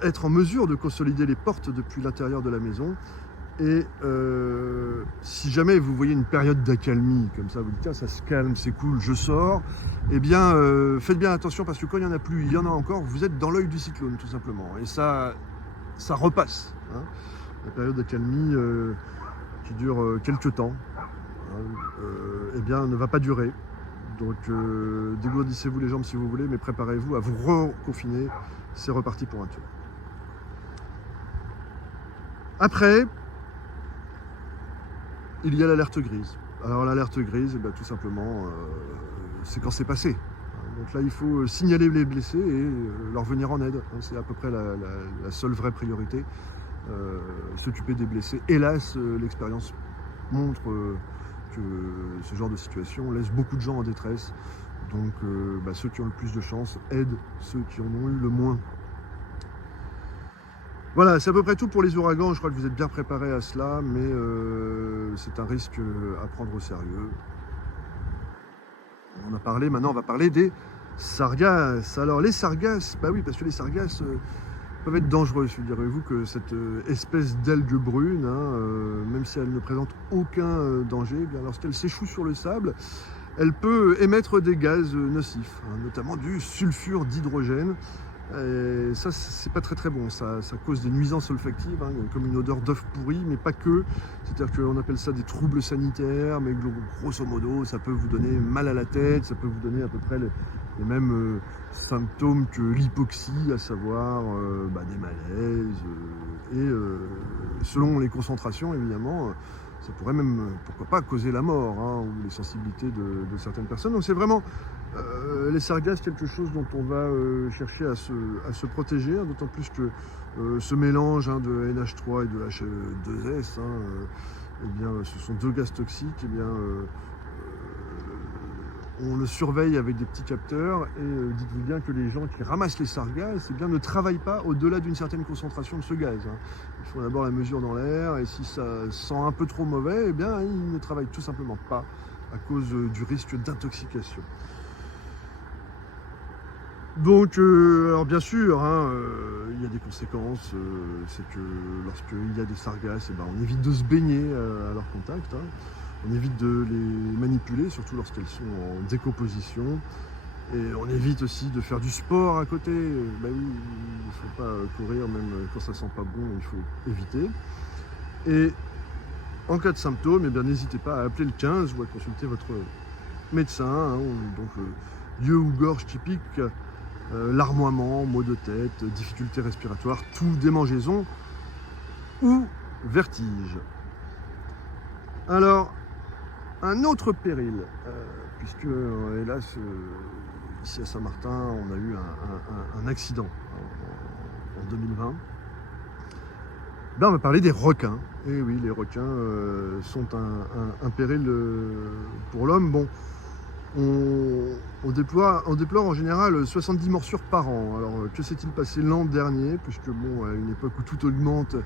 être en mesure de consolider les portes depuis l'intérieur de la maison, et si jamais vous voyez une période d'accalmie, comme ça vous dites tiens ça se calme, c'est cool, je sors, eh bien faites bien attention parce que quand il n'y en a plus, il y en a encore, vous êtes dans l'œil du cyclone tout simplement, et ça repasse. Hein. La période d'accalmie qui dure quelques temps, eh bien, ne va pas durer. Donc, dégourdissez-vous les jambes si vous voulez, mais préparez-vous à vous reconfiner. C'est reparti pour un tour. Après, il y a l'alerte grise. Alors, l'alerte grise, eh bien, tout simplement, c'est quand c'est passé. Donc là, il faut signaler les blessés et leur venir en aide. C'est à peu près la seule vraie priorité. S'occuper des blessés. Hélas, l'expérience montre que ce genre de situation laisse beaucoup de gens en détresse. Donc ceux qui ont le plus de chance aident ceux qui en ont eu le moins. Voilà, c'est à peu près tout pour les ouragans. Je crois que vous êtes bien préparés à cela, mais c'est un risque à prendre au sérieux. On en a parlé, maintenant on va parler des sargasses. Alors les sargasses, bah oui, parce que les sargasses peuvent être dangereuses. Figurez-vous que cette espèce d'algue brune, même si elle ne présente aucun danger, eh bien, lorsqu'elle s'échoue sur le sable, elle peut émettre des gaz nocifs, notamment du sulfure d'hydrogène. Et ça, c'est pas très bon, ça cause des nuisances olfactives, comme une odeur d'œuf pourri, mais pas que. C'est-à-dire qu'on appelle ça des troubles sanitaires, mais grosso modo, ça peut vous donner mal à la tête, ça peut vous donner à peu près les mêmes symptômes que l'hypoxie, à savoir des malaises, et selon les concentrations, évidemment, ça pourrait même, pourquoi pas, causer la mort, ou les sensibilités de certaines personnes. Donc c'est vraiment les sargasses, quelque chose dont on va chercher à se protéger, d'autant plus que ce mélange de NH3 et de H2S, eh bien, ce sont 2 gaz toxiques, eh bien, on le surveille avec des petits capteurs, et dites-vous bien que les gens qui ramassent les sargasses eh bien, ne travaillent pas au-delà d'une certaine concentration de ce gaz. Ils font d'abord la mesure dans l'air, et si ça sent un peu trop mauvais, eh bien, ils ne travaillent tout simplement pas à cause du risque d'intoxication. Donc, alors bien sûr, il y a des conséquences, c'est que lorsqu'il y a des sargasses, eh ben, on évite de se baigner à leur contact, on évite de les manipuler, surtout lorsqu'elles sont en décomposition, et on évite aussi de faire du sport à côté. Ben oui, il ne faut pas courir, même quand ça sent pas bon, il faut éviter. Et en cas de symptômes, eh bien, n'hésitez pas à appeler le 15 ou à consulter votre médecin, donc yeux ou gorge typique, larmoiement, maux de tête, difficultés respiratoires, tout, démangeaison ou vertige. Alors, un autre péril, puisque hélas, ici à Saint-Martin, on a eu un accident en 2020. Là, on va parler des requins. Et oui, les requins sont un péril pour l'homme. Bon, on déplore en général 70 morsures par an. Alors, que s'est-il passé l'an dernier? Puisque, bon, à une époque où tout augmente,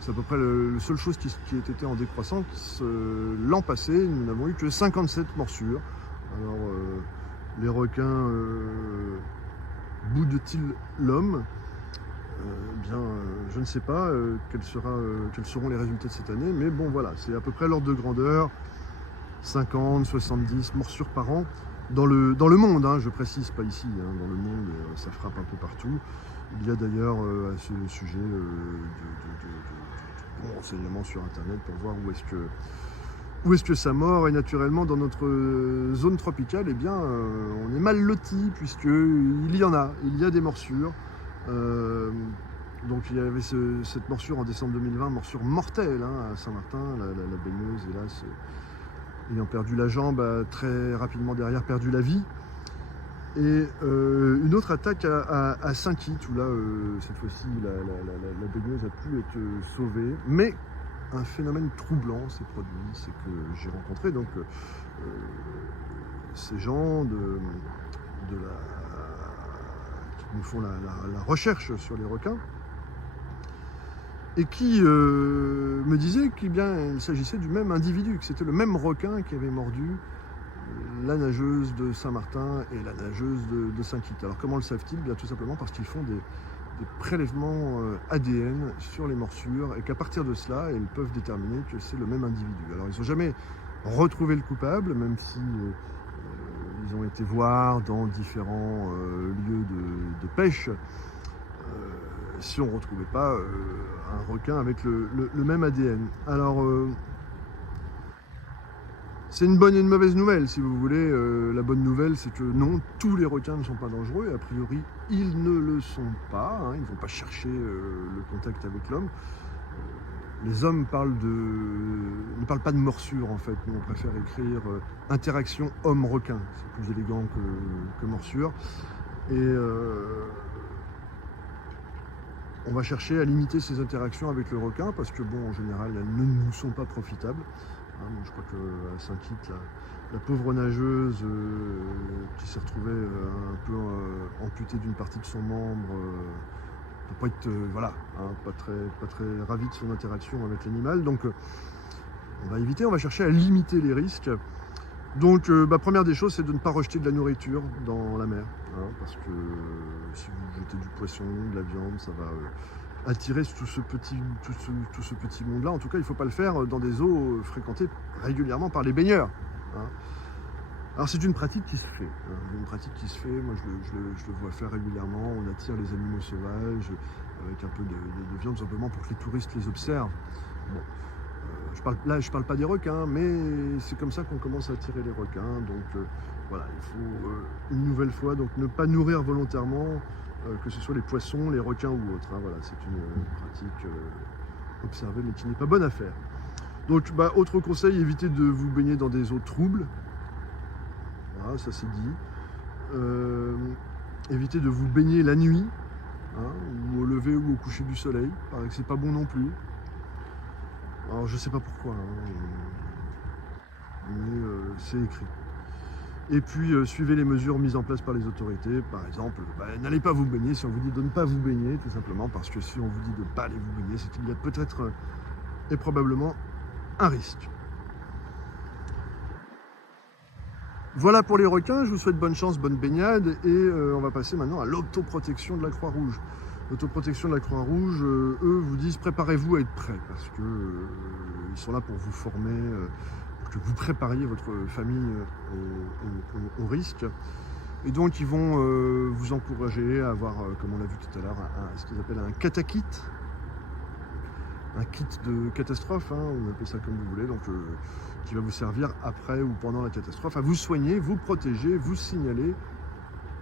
c'est à peu près la seule chose qui était en décroissance. L'an passé, nous n'avons eu que 57 morsures. Alors, les requins boudent-ils l'homme? Je ne sais pas quels seront les résultats de cette année, mais bon, voilà, c'est à peu près l'ordre de grandeur. 50, 70 morsures par an dans le monde, je précise, pas ici, dans le monde, ça frappe un peu partout. Il y a d'ailleurs à ce sujet de renseignements sur internet pour voir où est-ce que ça mord, et naturellement dans notre zone tropicale, eh bien, on est mal loti puisqu'il y a des morsures. Donc il y avait cette morsure en décembre 2020, morsure mortelle hein, à Saint-Martin, la baigneuse, hélas, ayant perdu la jambe, a très rapidement derrière perdu la vie. Et une autre attaque à Saint-Kitts, où là, cette fois-ci, la baigneuse a pu être sauvée. Mais un phénomène troublant s'est produit, c'est que j'ai rencontré donc ces gens qui nous font la recherche sur les requins, et qui me disaient qu'il s'agissait du même individu, que c'était le même requin qui avait mordu la nageuse de Saint-Martin et la nageuse de Saint-Kitts. Alors comment le savent-ils? Bien tout simplement parce qu'ils font des prélèvements ADN sur les morsures et qu'à partir de cela, ils peuvent déterminer que c'est le même individu. Alors ils n'ont jamais retrouvé le coupable, même si ils ont été voir dans différents lieux de pêche, si on ne retrouvait pas un requin avec le même ADN. Alors c'est une bonne et une mauvaise nouvelle, si vous voulez. La bonne nouvelle, c'est que non, tous les requins ne sont pas dangereux. A priori, ils ne le sont pas. Hein, ils ne vont pas chercher le contact avec l'homme. Les hommes ne parlent pas de morsure, en fait. Nous, on préfère écrire interaction homme-requin. C'est plus élégant que morsure. Et on va chercher à limiter ces interactions avec le requin parce que, bon, en général, elles ne nous sont pas profitables. Je crois qu'à Saint-Kitts, la pauvre nageuse qui s'est retrouvée un peu amputée d'une partie de son membre ne peut pas être pas très ravie de son interaction avec l'animal. Donc on va éviter, on va chercher à limiter les risques. Donc première des choses, c'est de ne pas rejeter de la nourriture dans la mer. Parce que si vous jetez du poisson, de la viande, ça va attirer tout ce petit monde-là. En tout cas, il ne faut pas le faire dans des eaux fréquentées régulièrement par les baigneurs. Alors c'est une pratique qui se fait. Moi je le vois faire régulièrement. On attire les animaux sauvages avec un peu de viande simplement pour que les touristes les observent. Bon. Je parle pas des requins, mais c'est comme ça qu'on commence à attirer les requins. Donc voilà, il faut une nouvelle fois donc ne pas nourrir volontairement, que ce soit les poissons, les requins ou autres. Voilà, c'est une pratique observée, mais qui n'est pas bonne à faire. Donc, autre conseil, évitez de vous baigner dans des eaux troubles. Voilà, ça c'est dit. Évitez de vous baigner la nuit, ou au lever ou au coucher du soleil. Il paraît que c'est pas bon non plus. Alors je sais pas pourquoi, mais c'est écrit. Et puis suivez les mesures mises en place par les autorités. Par exemple, n'allez pas vous baigner si on vous dit de ne pas vous baigner, tout simplement parce que si on vous dit de ne pas aller vous baigner, c'est qu'il y a peut-être et probablement un risque. Voilà pour les requins, je vous souhaite bonne chance, bonne baignade, et on va passer maintenant à l'autoprotection de la Croix-Rouge. L'autoprotection de la Croix-Rouge, eux vous disent préparez-vous à être prêts, parce que ils sont là pour vous former, pour que vous prépariez votre famille au risque. Et donc ils vont vous encourager à avoir, comme on l'a vu tout à l'heure, ce qu'ils appellent un catakit, un kit de catastrophe, on appelle ça comme vous voulez, donc qui va vous servir après ou pendant la catastrophe à vous soigner, vous protéger, vous signaler,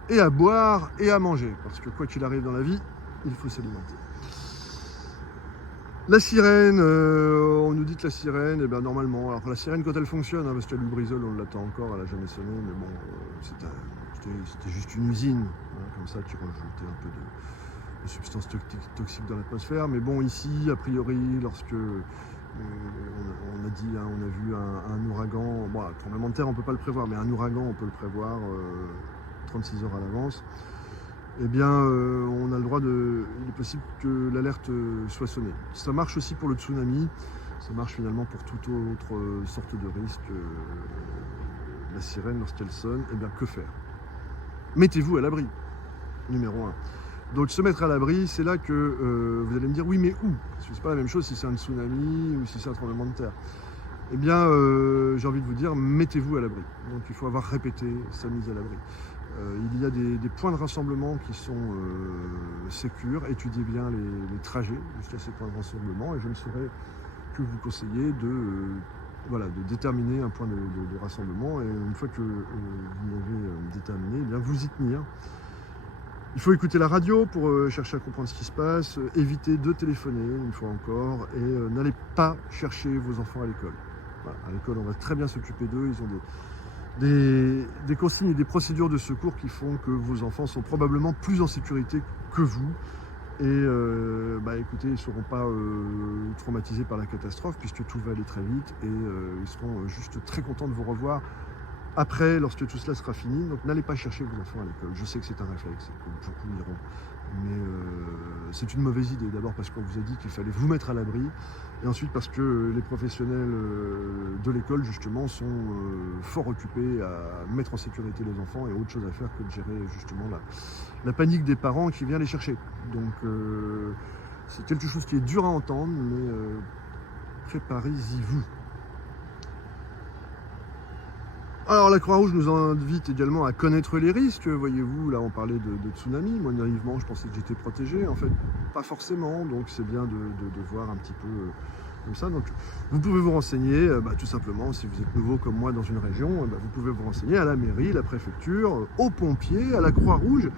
et à boire et à manger, parce que quoi qu'il arrive dans la vie, il faut s'alimenter. La sirène, on nous dit que la sirène, normalement, alors la sirène quand elle fonctionne, parce qu'il y a Lubrizol, on l'attend encore, elle n'a jamais sonné, mais bon, c'était juste une usine, comme ça, qui rajoutait un peu de substances toxiques dans l'atmosphère. Mais bon, ici, a priori, lorsque on a vu un ouragan, bon, un tremblement de terre, on ne peut pas le prévoir, mais un ouragan, on peut le prévoir 36 heures à l'avance. Eh bien, on a le droit il est possible que l'alerte soit sonnée. Ça marche aussi pour le tsunami, ça marche finalement pour toute autre sorte de risque. La sirène, lorsqu'elle sonne, eh bien, que faire? Mettez-vous à l'abri, numéro 1. Donc se mettre à l'abri, c'est là que vous allez me dire, oui mais où? Parce que c'est pas la même chose si c'est un tsunami ou si c'est un tremblement de terre. Eh bien, j'ai envie de vous dire, mettez-vous à l'abri. Donc il faut avoir répété sa mise à l'abri. Il y a des points de rassemblement qui sont sécures. Étudiez bien les trajets jusqu'à ces points de rassemblement et je ne saurais que vous conseiller de déterminer un point de rassemblement, et une fois que vous l'avez déterminé, eh bien vous y tenir. Il faut écouter la radio pour chercher à comprendre ce qui se passe, éviter de téléphoner une fois encore, et n'allez pas chercher vos enfants à l'école. Voilà, à l'école, on va très bien s'occuper d'eux, ils ont des consignes et des procédures de secours qui font que vos enfants sont probablement plus en sécurité que vous. Et écoutez, ils ne seront pas traumatisés par la catastrophe puisque tout va aller très vite, et ils seront juste très contents de vous revoir après, lorsque tout cela sera fini. Donc n'allez pas chercher vos enfants à l'école. Je sais que c'est un réflexe, et que beaucoup diront, mais c'est une mauvaise idée. D'abord parce qu'on vous a dit qu'il fallait vous mettre à l'abri, et ensuite parce que les professionnels de l'école justement sont fort occupés à mettre en sécurité les enfants, et autre chose à faire que de gérer justement la panique des parents qui vient les chercher. Donc c'est quelque chose qui est dur à entendre, mais préparez-y vous. Alors la Croix-Rouge nous invite également à connaître les risques. Voyez-vous, là on parlait de tsunami. Moi naïvement je pensais que j'étais protégé. En fait, pas forcément. Donc c'est bien de voir un petit peu comme ça. Donc vous pouvez vous renseigner, tout simplement, si vous êtes nouveau comme moi dans une région, vous pouvez vous renseigner à la mairie, la préfecture, aux pompiers, à la Croix-Rouge,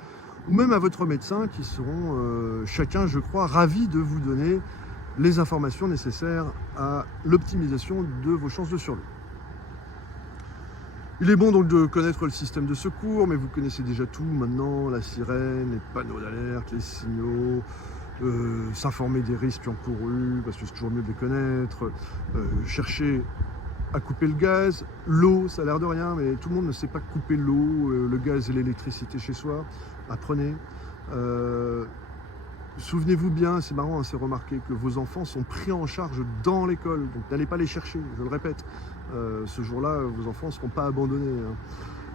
ou même à votre médecin, qui seront chacun, je crois, ravis de vous donner les informations nécessaires à l'optimisation de vos chances de survie. Il est bon donc de connaître le système de secours, mais vous connaissez déjà tout maintenant, la sirène, les panneaux d'alerte, les signaux, s'informer des risques encourus, parce que c'est toujours mieux de les connaître, chercher à couper le gaz, l'eau, ça a l'air de rien, mais tout le monde ne sait pas couper l'eau, le gaz et l'électricité chez soi. Apprenez. Souvenez-vous bien, c'est marrant, c'est remarqué que vos enfants sont pris en charge dans l'école, donc n'allez pas les chercher, je le répète. Ce jour-là, vos enfants ne seront pas abandonnés.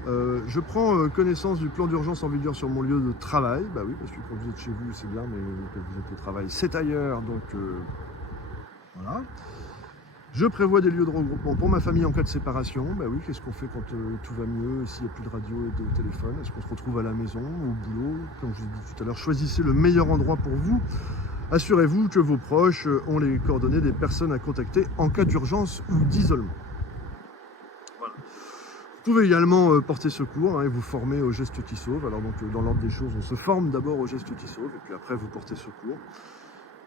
Je prends connaissance du plan d'urgence en vigueur sur mon lieu de travail. Bah oui, parce que quand vous êtes chez vous, c'est bien, mais quand vous êtes au travail, c'est ailleurs. Donc voilà. Je prévois des lieux de regroupement pour ma famille en cas de séparation. Bah oui, qu'est-ce qu'on fait quand tout va mieux, s'il n'y a plus de radio et de téléphone? Est-ce qu'on se retrouve à la maison, au boulot? Comme je vous ai dit tout à l'heure, choisissez le meilleur endroit pour vous. Assurez-vous que vos proches ont les coordonnées des personnes à contacter en cas d'urgence ou d'isolement. Voilà. Vous pouvez également porter secours et vous former aux gestes qui sauvent. Alors donc dans l'ordre des choses, on se forme d'abord aux gestes qui sauvent, et puis après vous portez secours.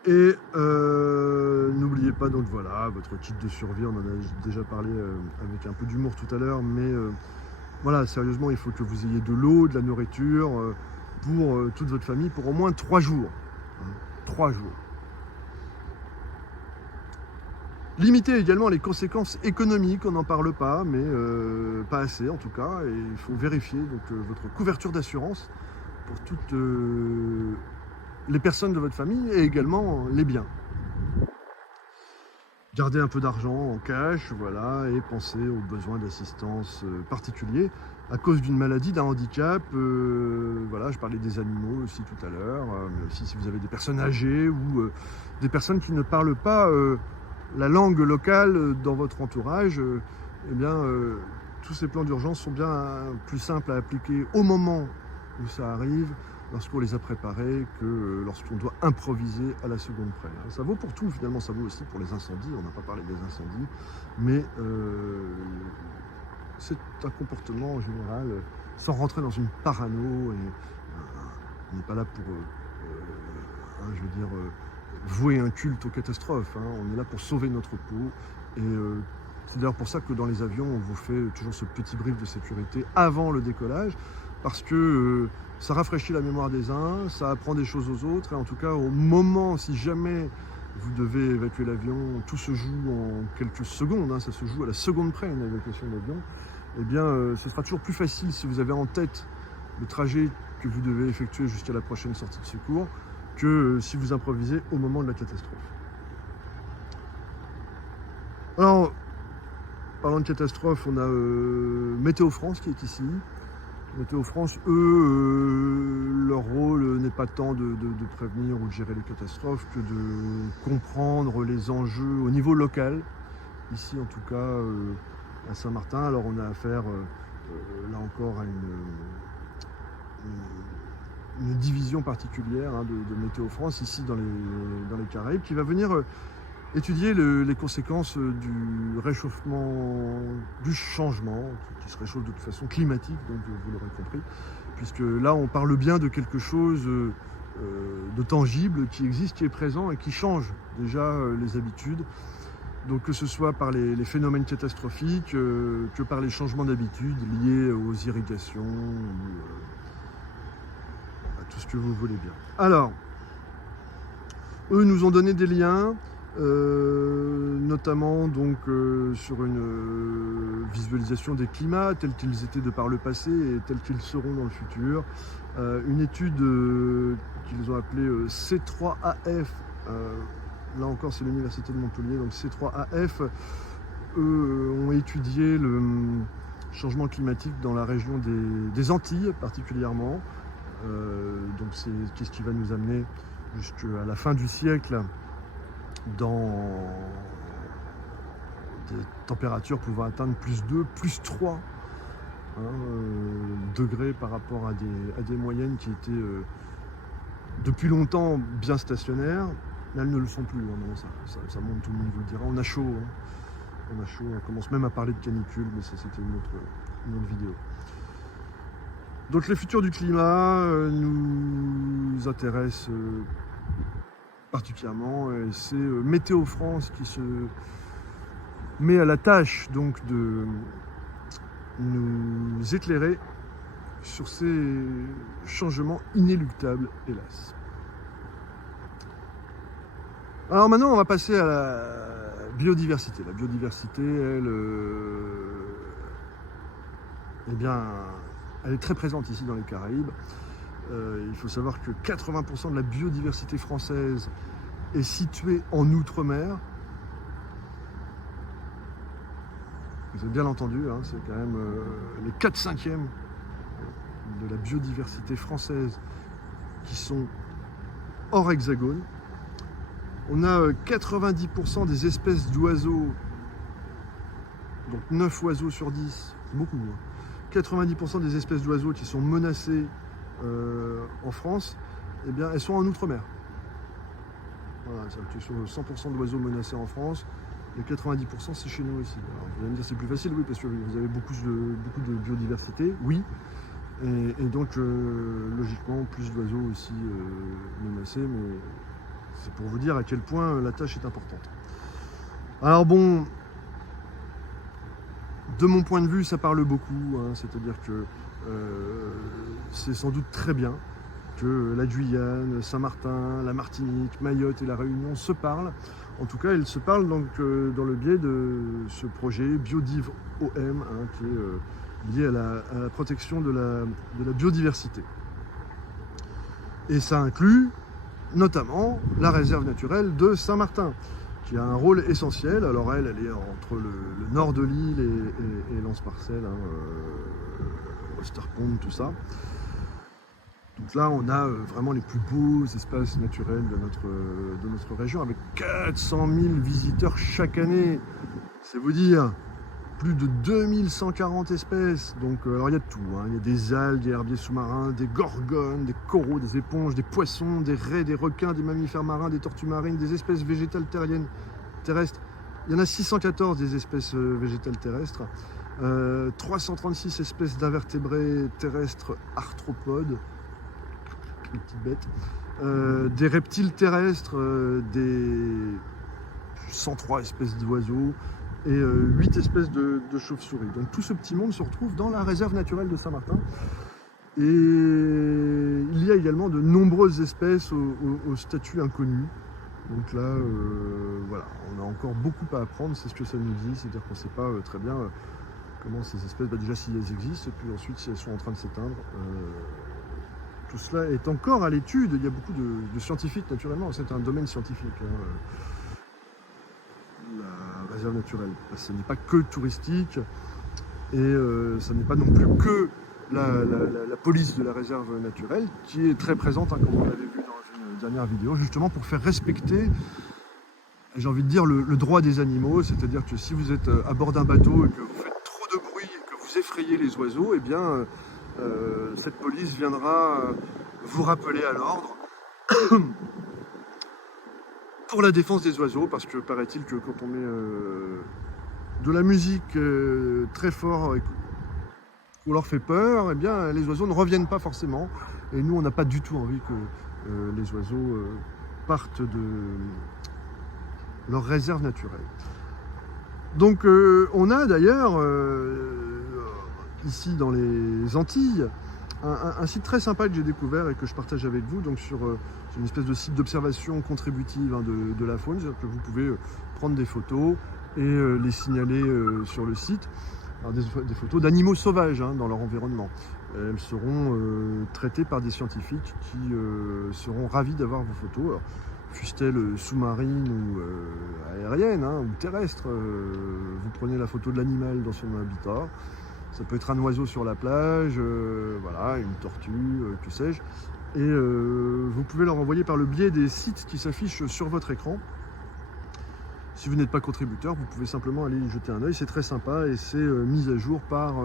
Et n'oubliez pas, donc voilà, votre kit de survie, on en a déjà parlé avec un peu d'humour tout à l'heure, mais voilà, sérieusement, il faut que vous ayez de l'eau, de la nourriture pour toute votre famille pour au moins 3 jours. 3 jours. Limitez également les conséquences économiques, on n'en parle pas, mais pas assez en tout cas, et il faut vérifier donc, votre couverture d'assurance pour toutes les personnes de votre famille et également les biens. Gardez un peu d'argent en cash, voilà, et pensez aux besoins d'assistance particuliers à cause d'une maladie, d'un handicap. Voilà, je parlais des animaux aussi tout à l'heure, mais aussi si vous avez des personnes âgées ou des personnes qui ne parlent pas la langue locale dans votre entourage, eh bien, tous ces plans d'urgence sont bien plus simples à appliquer au moment où ça arrive, lorsqu'on les a préparés, que lorsqu'on doit improviser à la seconde près. Ça vaut pour tout, finalement, ça vaut aussi pour les incendies. On n'a pas parlé des incendies, mais c'est un comportement en général, sans rentrer dans une parano, et on n'est pas là pour, je veux dire, vouer un culte aux catastrophes. On est là pour sauver notre peau, et c'est d'ailleurs pour ça que dans les avions, on vous fait toujours ce petit brief de sécurité avant le décollage, parce que ça rafraîchit la mémoire des uns, ça apprend des choses aux autres, et en tout cas au moment, si jamais vous devez évacuer l'avion, tout se joue en quelques secondes, ça se joue à la seconde près, une évacuation d'avion, eh bien ce sera toujours plus facile si vous avez en tête le trajet que vous devez effectuer jusqu'à la prochaine sortie de secours, que si vous improvisez au moment de la catastrophe. Alors, parlant de catastrophe, on a Météo France qui est ici. Météo France, eux, leur rôle n'est pas tant de prévenir ou de gérer les catastrophes que de comprendre les enjeux au niveau local. Ici, en tout cas, à Saint-Martin, alors on a affaire, là encore, à une division particulière de Météo France, ici dans les Caraïbes, qui va venir étudier les conséquences du réchauffement, du changement, qui se réchauffe de toute façon climatique, donc vous l'aurez compris, puisque là on parle bien de quelque chose de tangible qui existe, qui est présent et qui change déjà les habitudes. Donc que ce soit par les phénomènes catastrophiques, que par les changements d'habitudes liés aux irrigations, ou à tout ce que vous voulez bien. Alors, eux nous ont donné des liens, notamment donc sur une visualisation des climats tels qu'ils étaient de par le passé et tels qu'ils seront dans le futur. Une étude qu'ils ont appelée C3AF, là encore c'est l'université de Montpellier, donc C3AF, eux ont étudié le changement climatique dans la région des Antilles particulièrement. Donc c'est ce qui va nous amener jusqu'à la fin du siècle dans des températures pouvant atteindre plus 2, plus 3 degrés par rapport à des moyennes qui étaient depuis longtemps bien stationnaires, mais elles ne le sont plus. Ça monte, tout le monde vous le dira. On a chaud, on a chaud, on commence même à parler de canicule, mais ça c'était une autre vidéo. Donc les futurs du climat nous intéressent particulièrement, et c'est Météo France qui se met à la tâche donc de nous éclairer sur ces changements inéluctables, hélas. Alors maintenant, on va passer à la biodiversité. La biodiversité, elle, eh bien, elle est très présente ici dans les Caraïbes. Il faut savoir que 80% de la biodiversité française est située en Outre-mer. Vous avez bien entendu, hein, c'est quand même les 4/5 de la biodiversité française qui sont hors hexagone. On a 90% des espèces d'oiseaux, donc 9 oiseaux sur 10, c'est beaucoup. 90% des espèces d'oiseaux qui sont menacées en France, eh bien, elles sont en Outre-mer. Voilà, sur 100% d'oiseaux menacés en France, les 90% c'est chez nous aussi. Alors, vous allez me dire c'est plus facile, oui, parce que vous avez beaucoup de biodiversité, oui. Et donc, logiquement, plus d'oiseaux aussi menacés, mais c'est pour vous dire à quel point la tâche est importante. Alors bon, de mon point de vue, ça parle beaucoup, hein, c'est-à-dire que c'est sans doute très bien que la Guyane, Saint-Martin, la Martinique, Mayotte et la Réunion se parlent. En tout cas, elles se parlent donc dans le biais de ce projet Biodiv OM, hein, qui est lié à la protection de la biodiversité. Et ça inclut notamment la réserve naturelle de Saint-Martin, qui a un rôle essentiel. Alors elle est entre le nord de l'île et Lens-Parcelles, hein, Osterpond, tout ça. Donc là, on a vraiment les plus beaux espaces naturels de notre région, avec 400 000 visiteurs chaque année. C'est vous dire, plus de 2140 espèces. Donc, alors il y a de tout, hein. Il y a des algues, des herbiers sous-marins, des gorgones, des coraux, des éponges, des poissons, des raies, des requins, des mammifères marins, des tortues marines, des espèces végétales terriennes, terrestres. Il y en a 614 des espèces végétales terrestres, 336 espèces d'invertébrés terrestres arthropodes, les petites bêtes, des reptiles terrestres, des 103 espèces d'oiseaux et 8 espèces de chauves-souris. Donc tout ce petit monde se retrouve dans la réserve naturelle de Saint-Martin. Et il y a également de nombreuses espèces au statut inconnu. Donc là, voilà, on a encore beaucoup à apprendre, c'est ce que ça nous dit, c'est-à-dire qu'on ne sait pas très bien comment ces espèces, déjà si elles existent, et puis ensuite si elles sont en train de s'éteindre. Tout cela est encore à l'étude. Il y a beaucoup de scientifiques, naturellement. C'est un domaine scientifique, hein, la réserve naturelle. Ce n'est pas que touristique et ce n'est pas non plus que la police de la réserve naturelle qui est très présente, hein, comme on l'avait vu dans une dernière vidéo, justement pour faire respecter, j'ai envie de dire, le droit des animaux. C'est-à-dire que si vous êtes à bord d'un bateau et que vous faites trop de bruit et que vous effrayez les oiseaux, eh bien... cette police viendra vous rappeler à l'ordre pour la défense des oiseaux, parce que paraît-il que quand on met de la musique très fort qu'on leur fait peur, eh bien, les oiseaux ne reviennent pas forcément. Et nous, on n'a pas du tout envie que les oiseaux partent de leur réserve naturelle. Donc, on a d'ailleurs, ici dans les Antilles, un site très sympa que j'ai découvert et que je partage avec vous, donc sur une espèce de site d'observation contributive de la faune, c'est-à-dire que vous pouvez prendre des photos et les signaler sur le site. Alors des photos d'animaux sauvages dans leur environnement. Elles seront traitées par des scientifiques qui seront ravis d'avoir vos photos. Alors, fussent-elles sous-marines ou aériennes ou terrestres, vous prenez la photo de l'animal dans son habitat. Ça peut être un oiseau sur la plage, voilà, une tortue, que sais-je. Et vous pouvez leur envoyer par le biais des sites qui s'affichent sur votre écran. Si vous n'êtes pas contributeur, vous pouvez simplement aller y jeter un œil. C'est très sympa et c'est mis à jour par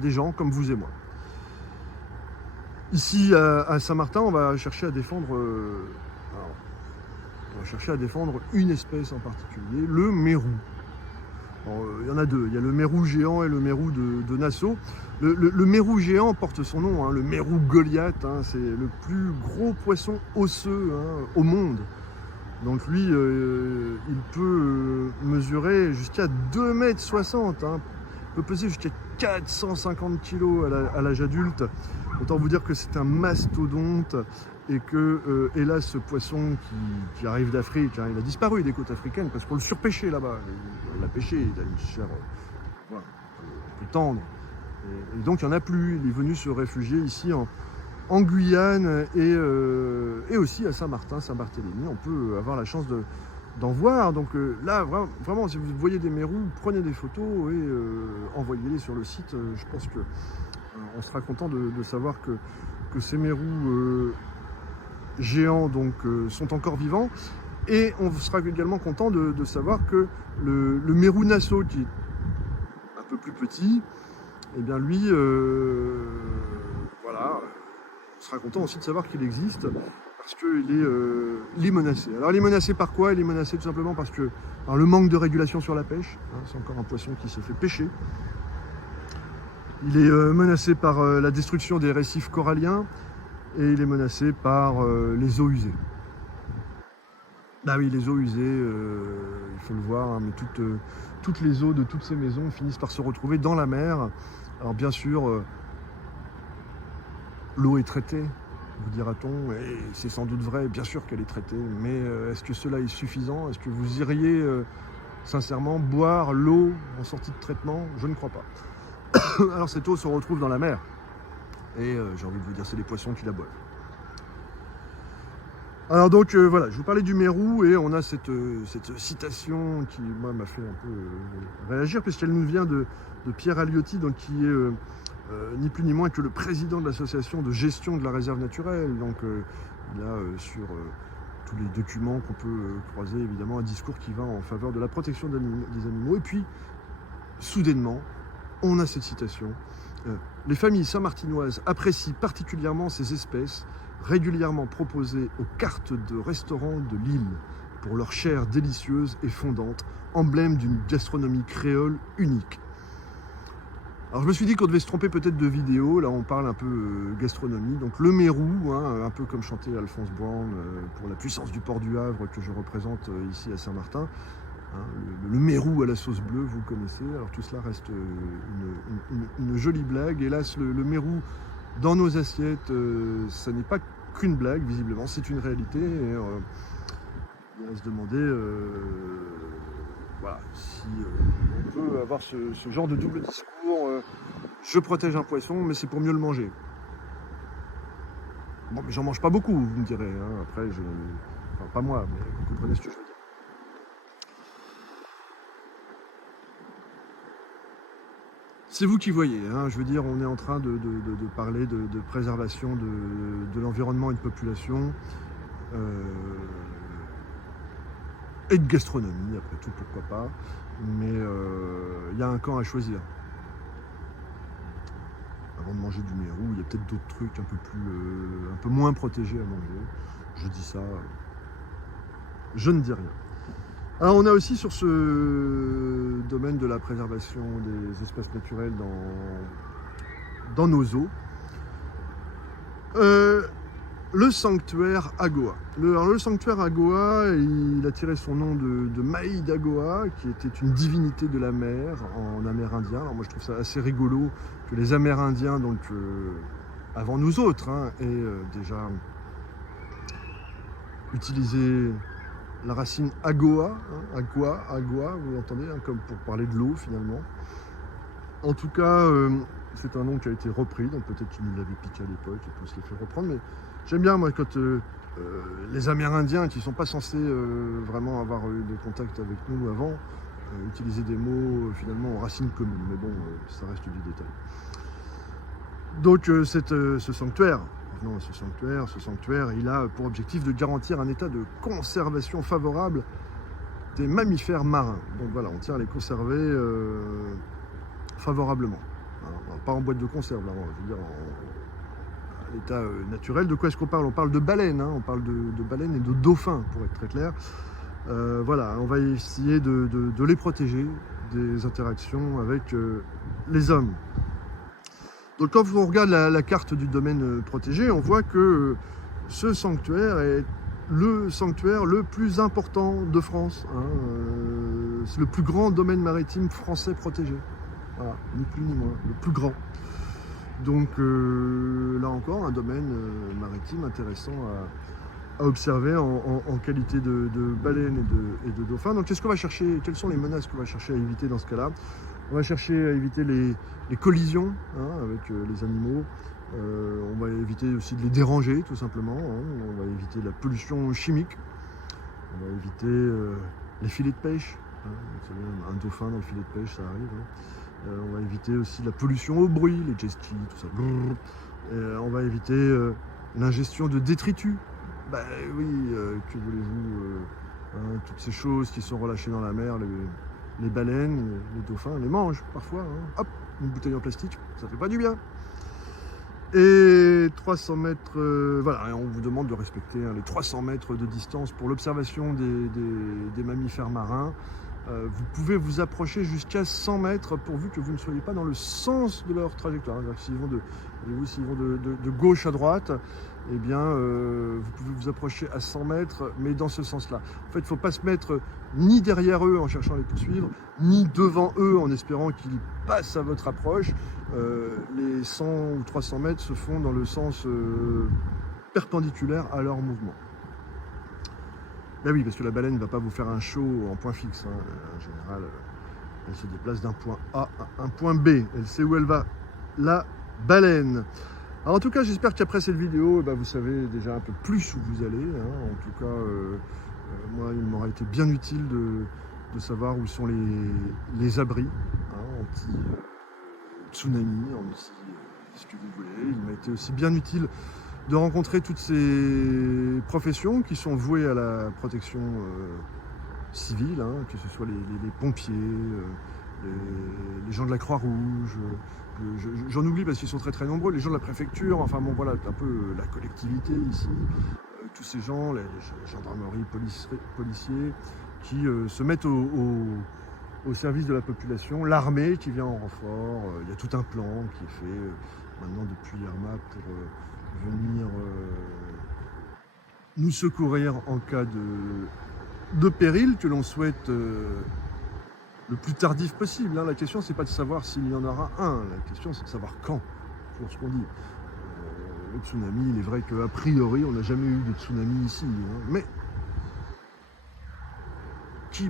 des gens comme vous et moi. Ici à Saint-Martin, on va chercher à défendre une espèce en particulier, le mérou. Il y en a deux, il y a le mérou géant et le mérou de Nassau. Le mérou géant porte son nom, le mérou Goliath, c'est le plus gros poisson osseux au monde. Donc lui, il peut mesurer jusqu'à 2,60 m, il peut peser jusqu'à 450 kg à l'âge adulte. Autant vous dire que c'est un mastodonte et que, hélas, ce poisson qui arrive d'Afrique, il a disparu des côtes africaines parce qu'on le surpêchait là-bas. On l'a pêché, il a une chair un peu tendre. Et donc il n'y en a plus, il est venu se réfugier ici en Guyane et aussi à Saint-Martin, Saint-Barthélemy. On peut avoir la chance d'en voir. Donc là, vraiment, si vous voyez des mérous, prenez des photos et envoyez-les sur le site. Je pense que on sera content de savoir que ces mérous géants sont encore vivants. Et on sera également content de savoir que le mérou Nassau, qui est un peu plus petit, eh bien lui, voilà, on sera content aussi de savoir qu'il existe parce qu'il est menacé. Alors il est menacé par quoi? Il est menacé tout simplement parce que par le manque de régulation sur la pêche. C'est encore un poisson qui se fait pêcher. Il est menacé par la destruction des récifs coralliens et il est menacé par les eaux usées. Ah oui, les eaux usées, il faut le voir, mais toutes les eaux de toutes ces maisons finissent par se retrouver dans la mer. Alors bien sûr, l'eau est traitée, vous dira-t-on, et c'est sans doute vrai, bien sûr qu'elle est traitée, mais est-ce que cela est suffisant? Est-ce que vous iriez sincèrement boire l'eau en sortie de traitement? Je ne crois pas. Alors cette eau se retrouve dans la mer, et j'ai envie de vous dire, c'est les poissons qui la boivent. Alors donc voilà, je vous parlais du mérou et on a cette citation qui moi m'a fait un peu réagir puisqu'elle nous vient de Pierre Aliotti, donc qui est ni plus ni moins que le président de l'association de gestion de la réserve naturelle. Donc il a sur tous les documents qu'on peut croiser évidemment un discours qui va en faveur de la protection des animaux. Et puis soudainement, on a cette citation. Les familles saint-martinoises apprécient particulièrement ces espèces régulièrement proposées aux cartes de restaurants de l'île pour leur chair délicieuse et fondante, emblème d'une gastronomie créole unique. Alors je me suis dit qu'on devait se tromper peut-être de vidéo, là on parle un peu gastronomie, donc le mérou, un peu comme chantait Alphonse Brown pour la puissance du port du Havre que je représente ici à Saint-Martin. Le mérou à la sauce bleue, vous connaissez, alors tout cela reste une jolie blague. Hélas, le mérou dans nos assiettes, ça n'est pas qu'une blague, visiblement, c'est une réalité. Et on va se demander voilà, si on peut avoir ce genre de double discours. Je protège un poisson, mais c'est pour mieux le manger. Bon, mais j'en mange pas beaucoup, vous me direz. Après, enfin, pas moi, mais vous comprenez ce que je veux dire. C'est vous qui voyez, je veux dire, on est en train de parler de préservation de l'environnement et de population, et de gastronomie, après tout, pourquoi pas, mais il y a un camp à choisir. Avant de manger du mérou, il y a peut-être d'autres trucs un peu moins protégés à manger. Je dis ça, je ne dis rien. Alors on a aussi sur ce domaine de la préservation des espaces naturels dans nos eaux. Le sanctuaire Agoa. Le sanctuaire Agoa, il a tiré son nom de Maïd Agoa, qui était une divinité de la mer en amérindien. Alors moi je trouve ça assez rigolo que les Amérindiens, donc avant nous autres, aient déjà utilisé la racine Agoa, Agua, vous l'entendez, comme pour parler de l'eau finalement. En tout cas, c'est un nom qui a été repris, donc peut-être qu'ils nous l'avaient piqué à l'époque et qu'on se les fait reprendre, mais j'aime bien moi quand les Amérindiens qui ne sont pas censés vraiment avoir eu de contact avec nous avant, utiliser des mots finalement en racines communes, mais bon, ça reste du détail. Donc ce sanctuaire, ce sanctuaire, il a pour objectif de garantir un état de conservation favorable des mammifères marins. Donc voilà, on tient à les conserver favorablement. Alors, pas en boîte de conserve, là, je veux dire à l'état naturel. De quoi est-ce qu'on parle? On parle de baleines, on parle de baleines et de dauphins, pour être très clair. Voilà, on va essayer de les protéger des interactions avec les hommes. Donc quand on regarde la carte du domaine protégé, on voit que ce sanctuaire est le sanctuaire le plus important de France. C'est le plus grand domaine maritime français protégé. Voilà, ni plus ni moins, le plus grand. Donc là encore, un domaine maritime intéressant à observer en qualité de baleine et de dauphin. Donc qu'est-ce qu'on va chercher? Quelles sont les menaces qu'on va chercher à éviter dans ce cas-là? On va chercher à éviter les collisions avec les animaux. On va éviter aussi de les déranger, tout simplement. On va éviter la pollution chimique. On va éviter les filets de pêche. Vous savez, un dauphin dans le filet de pêche, ça arrive. On va éviter aussi la pollution au bruit, les jet skis, tout ça. On va éviter l'ingestion de détritus. Ben oui, que voulez-vous, toutes ces choses qui sont relâchées dans la mer, les baleines, les dauphins les mangent parfois. Hop, une bouteille en plastique, ça fait pas du bien. Et 300 mètres, voilà, on vous demande de respecter les 300 mètres de distance pour l'observation des mammifères marins. Vous pouvez vous approcher jusqu'à 100 mètres pourvu que vous ne soyez pas dans le sens de leur trajectoire. S'ils vont de gauche à droite, eh bien, vous pouvez vous approcher à 100 mètres, mais dans ce sens-là. En fait, il ne faut pas se mettre ni derrière eux en cherchant à les poursuivre, ni devant eux en espérant qu'ils passent à votre approche. Les 100 ou 300 mètres se font dans le sens perpendiculaire à leur mouvement. Ben oui, parce que la baleine ne va pas vous faire un show en point fixe. En général, elle se déplace d'un point A à un point B. Elle sait où elle va, la baleine. Alors, en tout cas, j'espère qu'après cette vidéo, vous savez déjà un peu plus où vous allez. En tout cas, moi, il m'aurait été bien utile de savoir où sont les abris anti-tsunami, ce que vous voulez. Il m'a été aussi bien utile de rencontrer toutes ces professions qui sont vouées à la protection civile, que ce soit les pompiers, les gens de la Croix-Rouge, j'en oublie parce qu'ils sont très très nombreux, les gens de la préfecture, enfin bon voilà, un peu la collectivité ici, tous ces gens, les gendarmeries, policiers, qui se mettent au service de la population, l'armée qui vient en renfort, il y a tout un plan qui est fait maintenant depuis Irma pour venir nous secourir en cas de péril que l'on souhaite le plus tardif possible. La question, c'est pas de savoir s'il y en aura un, la question, c'est de savoir quand, pour ce qu'on dit. Le tsunami, il est vrai qu'a priori, on n'a jamais eu de tsunami ici, mais qui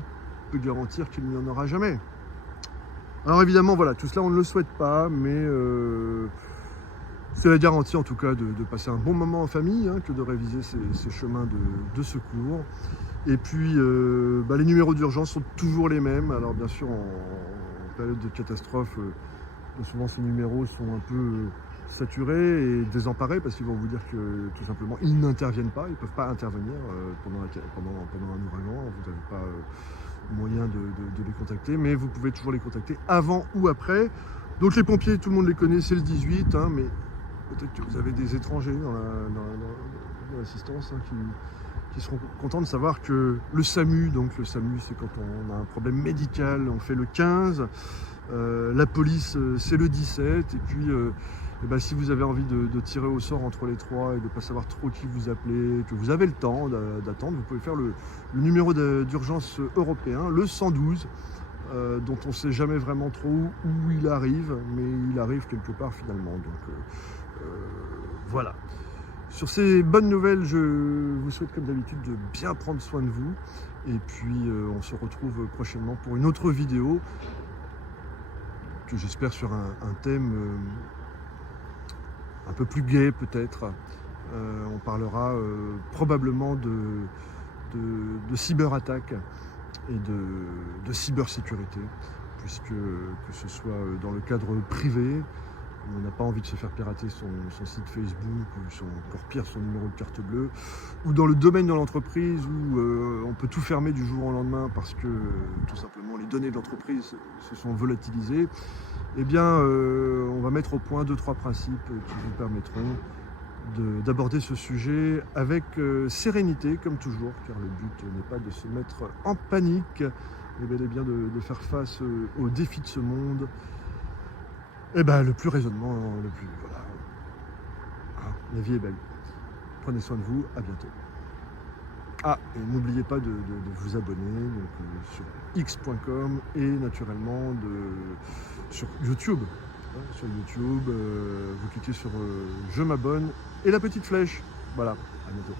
peut garantir qu'il n'y en aura jamais? Alors évidemment, voilà, tout cela, on ne le souhaite pas, mais c'est la garantie en tout cas de passer un bon moment en famille, que de réviser ces chemins de secours. Et puis les numéros d'urgence sont toujours les mêmes. Alors bien sûr en période de catastrophe, souvent ces numéros sont un peu saturés et désemparés parce qu'ils vont vous dire que tout simplement ils n'interviennent pas, ils ne peuvent pas intervenir pendant un ouragan, vous n'avez pas moyen de les contacter, mais vous pouvez toujours les contacter avant ou après. Donc les pompiers, tout le monde les connaît, c'est le 18, mais peut-être que vous avez des étrangers dans l'assistance qui qui seront contents de savoir que le SAMU, donc le SAMU c'est quand on a un problème médical, on fait le 15, la police c'est le 17, et puis si vous avez envie de tirer au sort entre les trois et de ne pas savoir trop qui vous appelez, que vous avez le temps d'attendre, vous pouvez faire le numéro d'urgence européen, le 112, dont on ne sait jamais vraiment trop où il arrive, mais il arrive quelque part finalement. Donc voilà. Sur ces bonnes nouvelles, je vous souhaite comme d'habitude de bien prendre soin de vous. Et puis on se retrouve prochainement pour une autre vidéo, que j'espère sur un thème un peu plus gai peut-être. On parlera probablement de cyberattaques et de cybersécurité, puisque que ce soit dans le cadre privé, on n'a pas envie de se faire pirater son site Facebook, ou encore pire son numéro de carte bleue, ou dans le domaine de l'entreprise où on peut tout fermer du jour au lendemain parce que tout simplement les données de l'entreprise se sont volatilisées. Eh bien, on va mettre au point 2-3 principes qui vous permettront d'aborder ce sujet avec sérénité, comme toujours, car le but n'est pas de se mettre en panique, mais bel et bien de faire face aux défis de ce monde, et le plus raisonnement, le plus... Voilà. Ah, la vie est belle. Prenez soin de vous, à bientôt. Ah, et n'oubliez pas de vous abonner donc, sur x.com et naturellement sur YouTube. Sur YouTube, vous cliquez sur je m'abonne et la petite flèche. Voilà, à bientôt.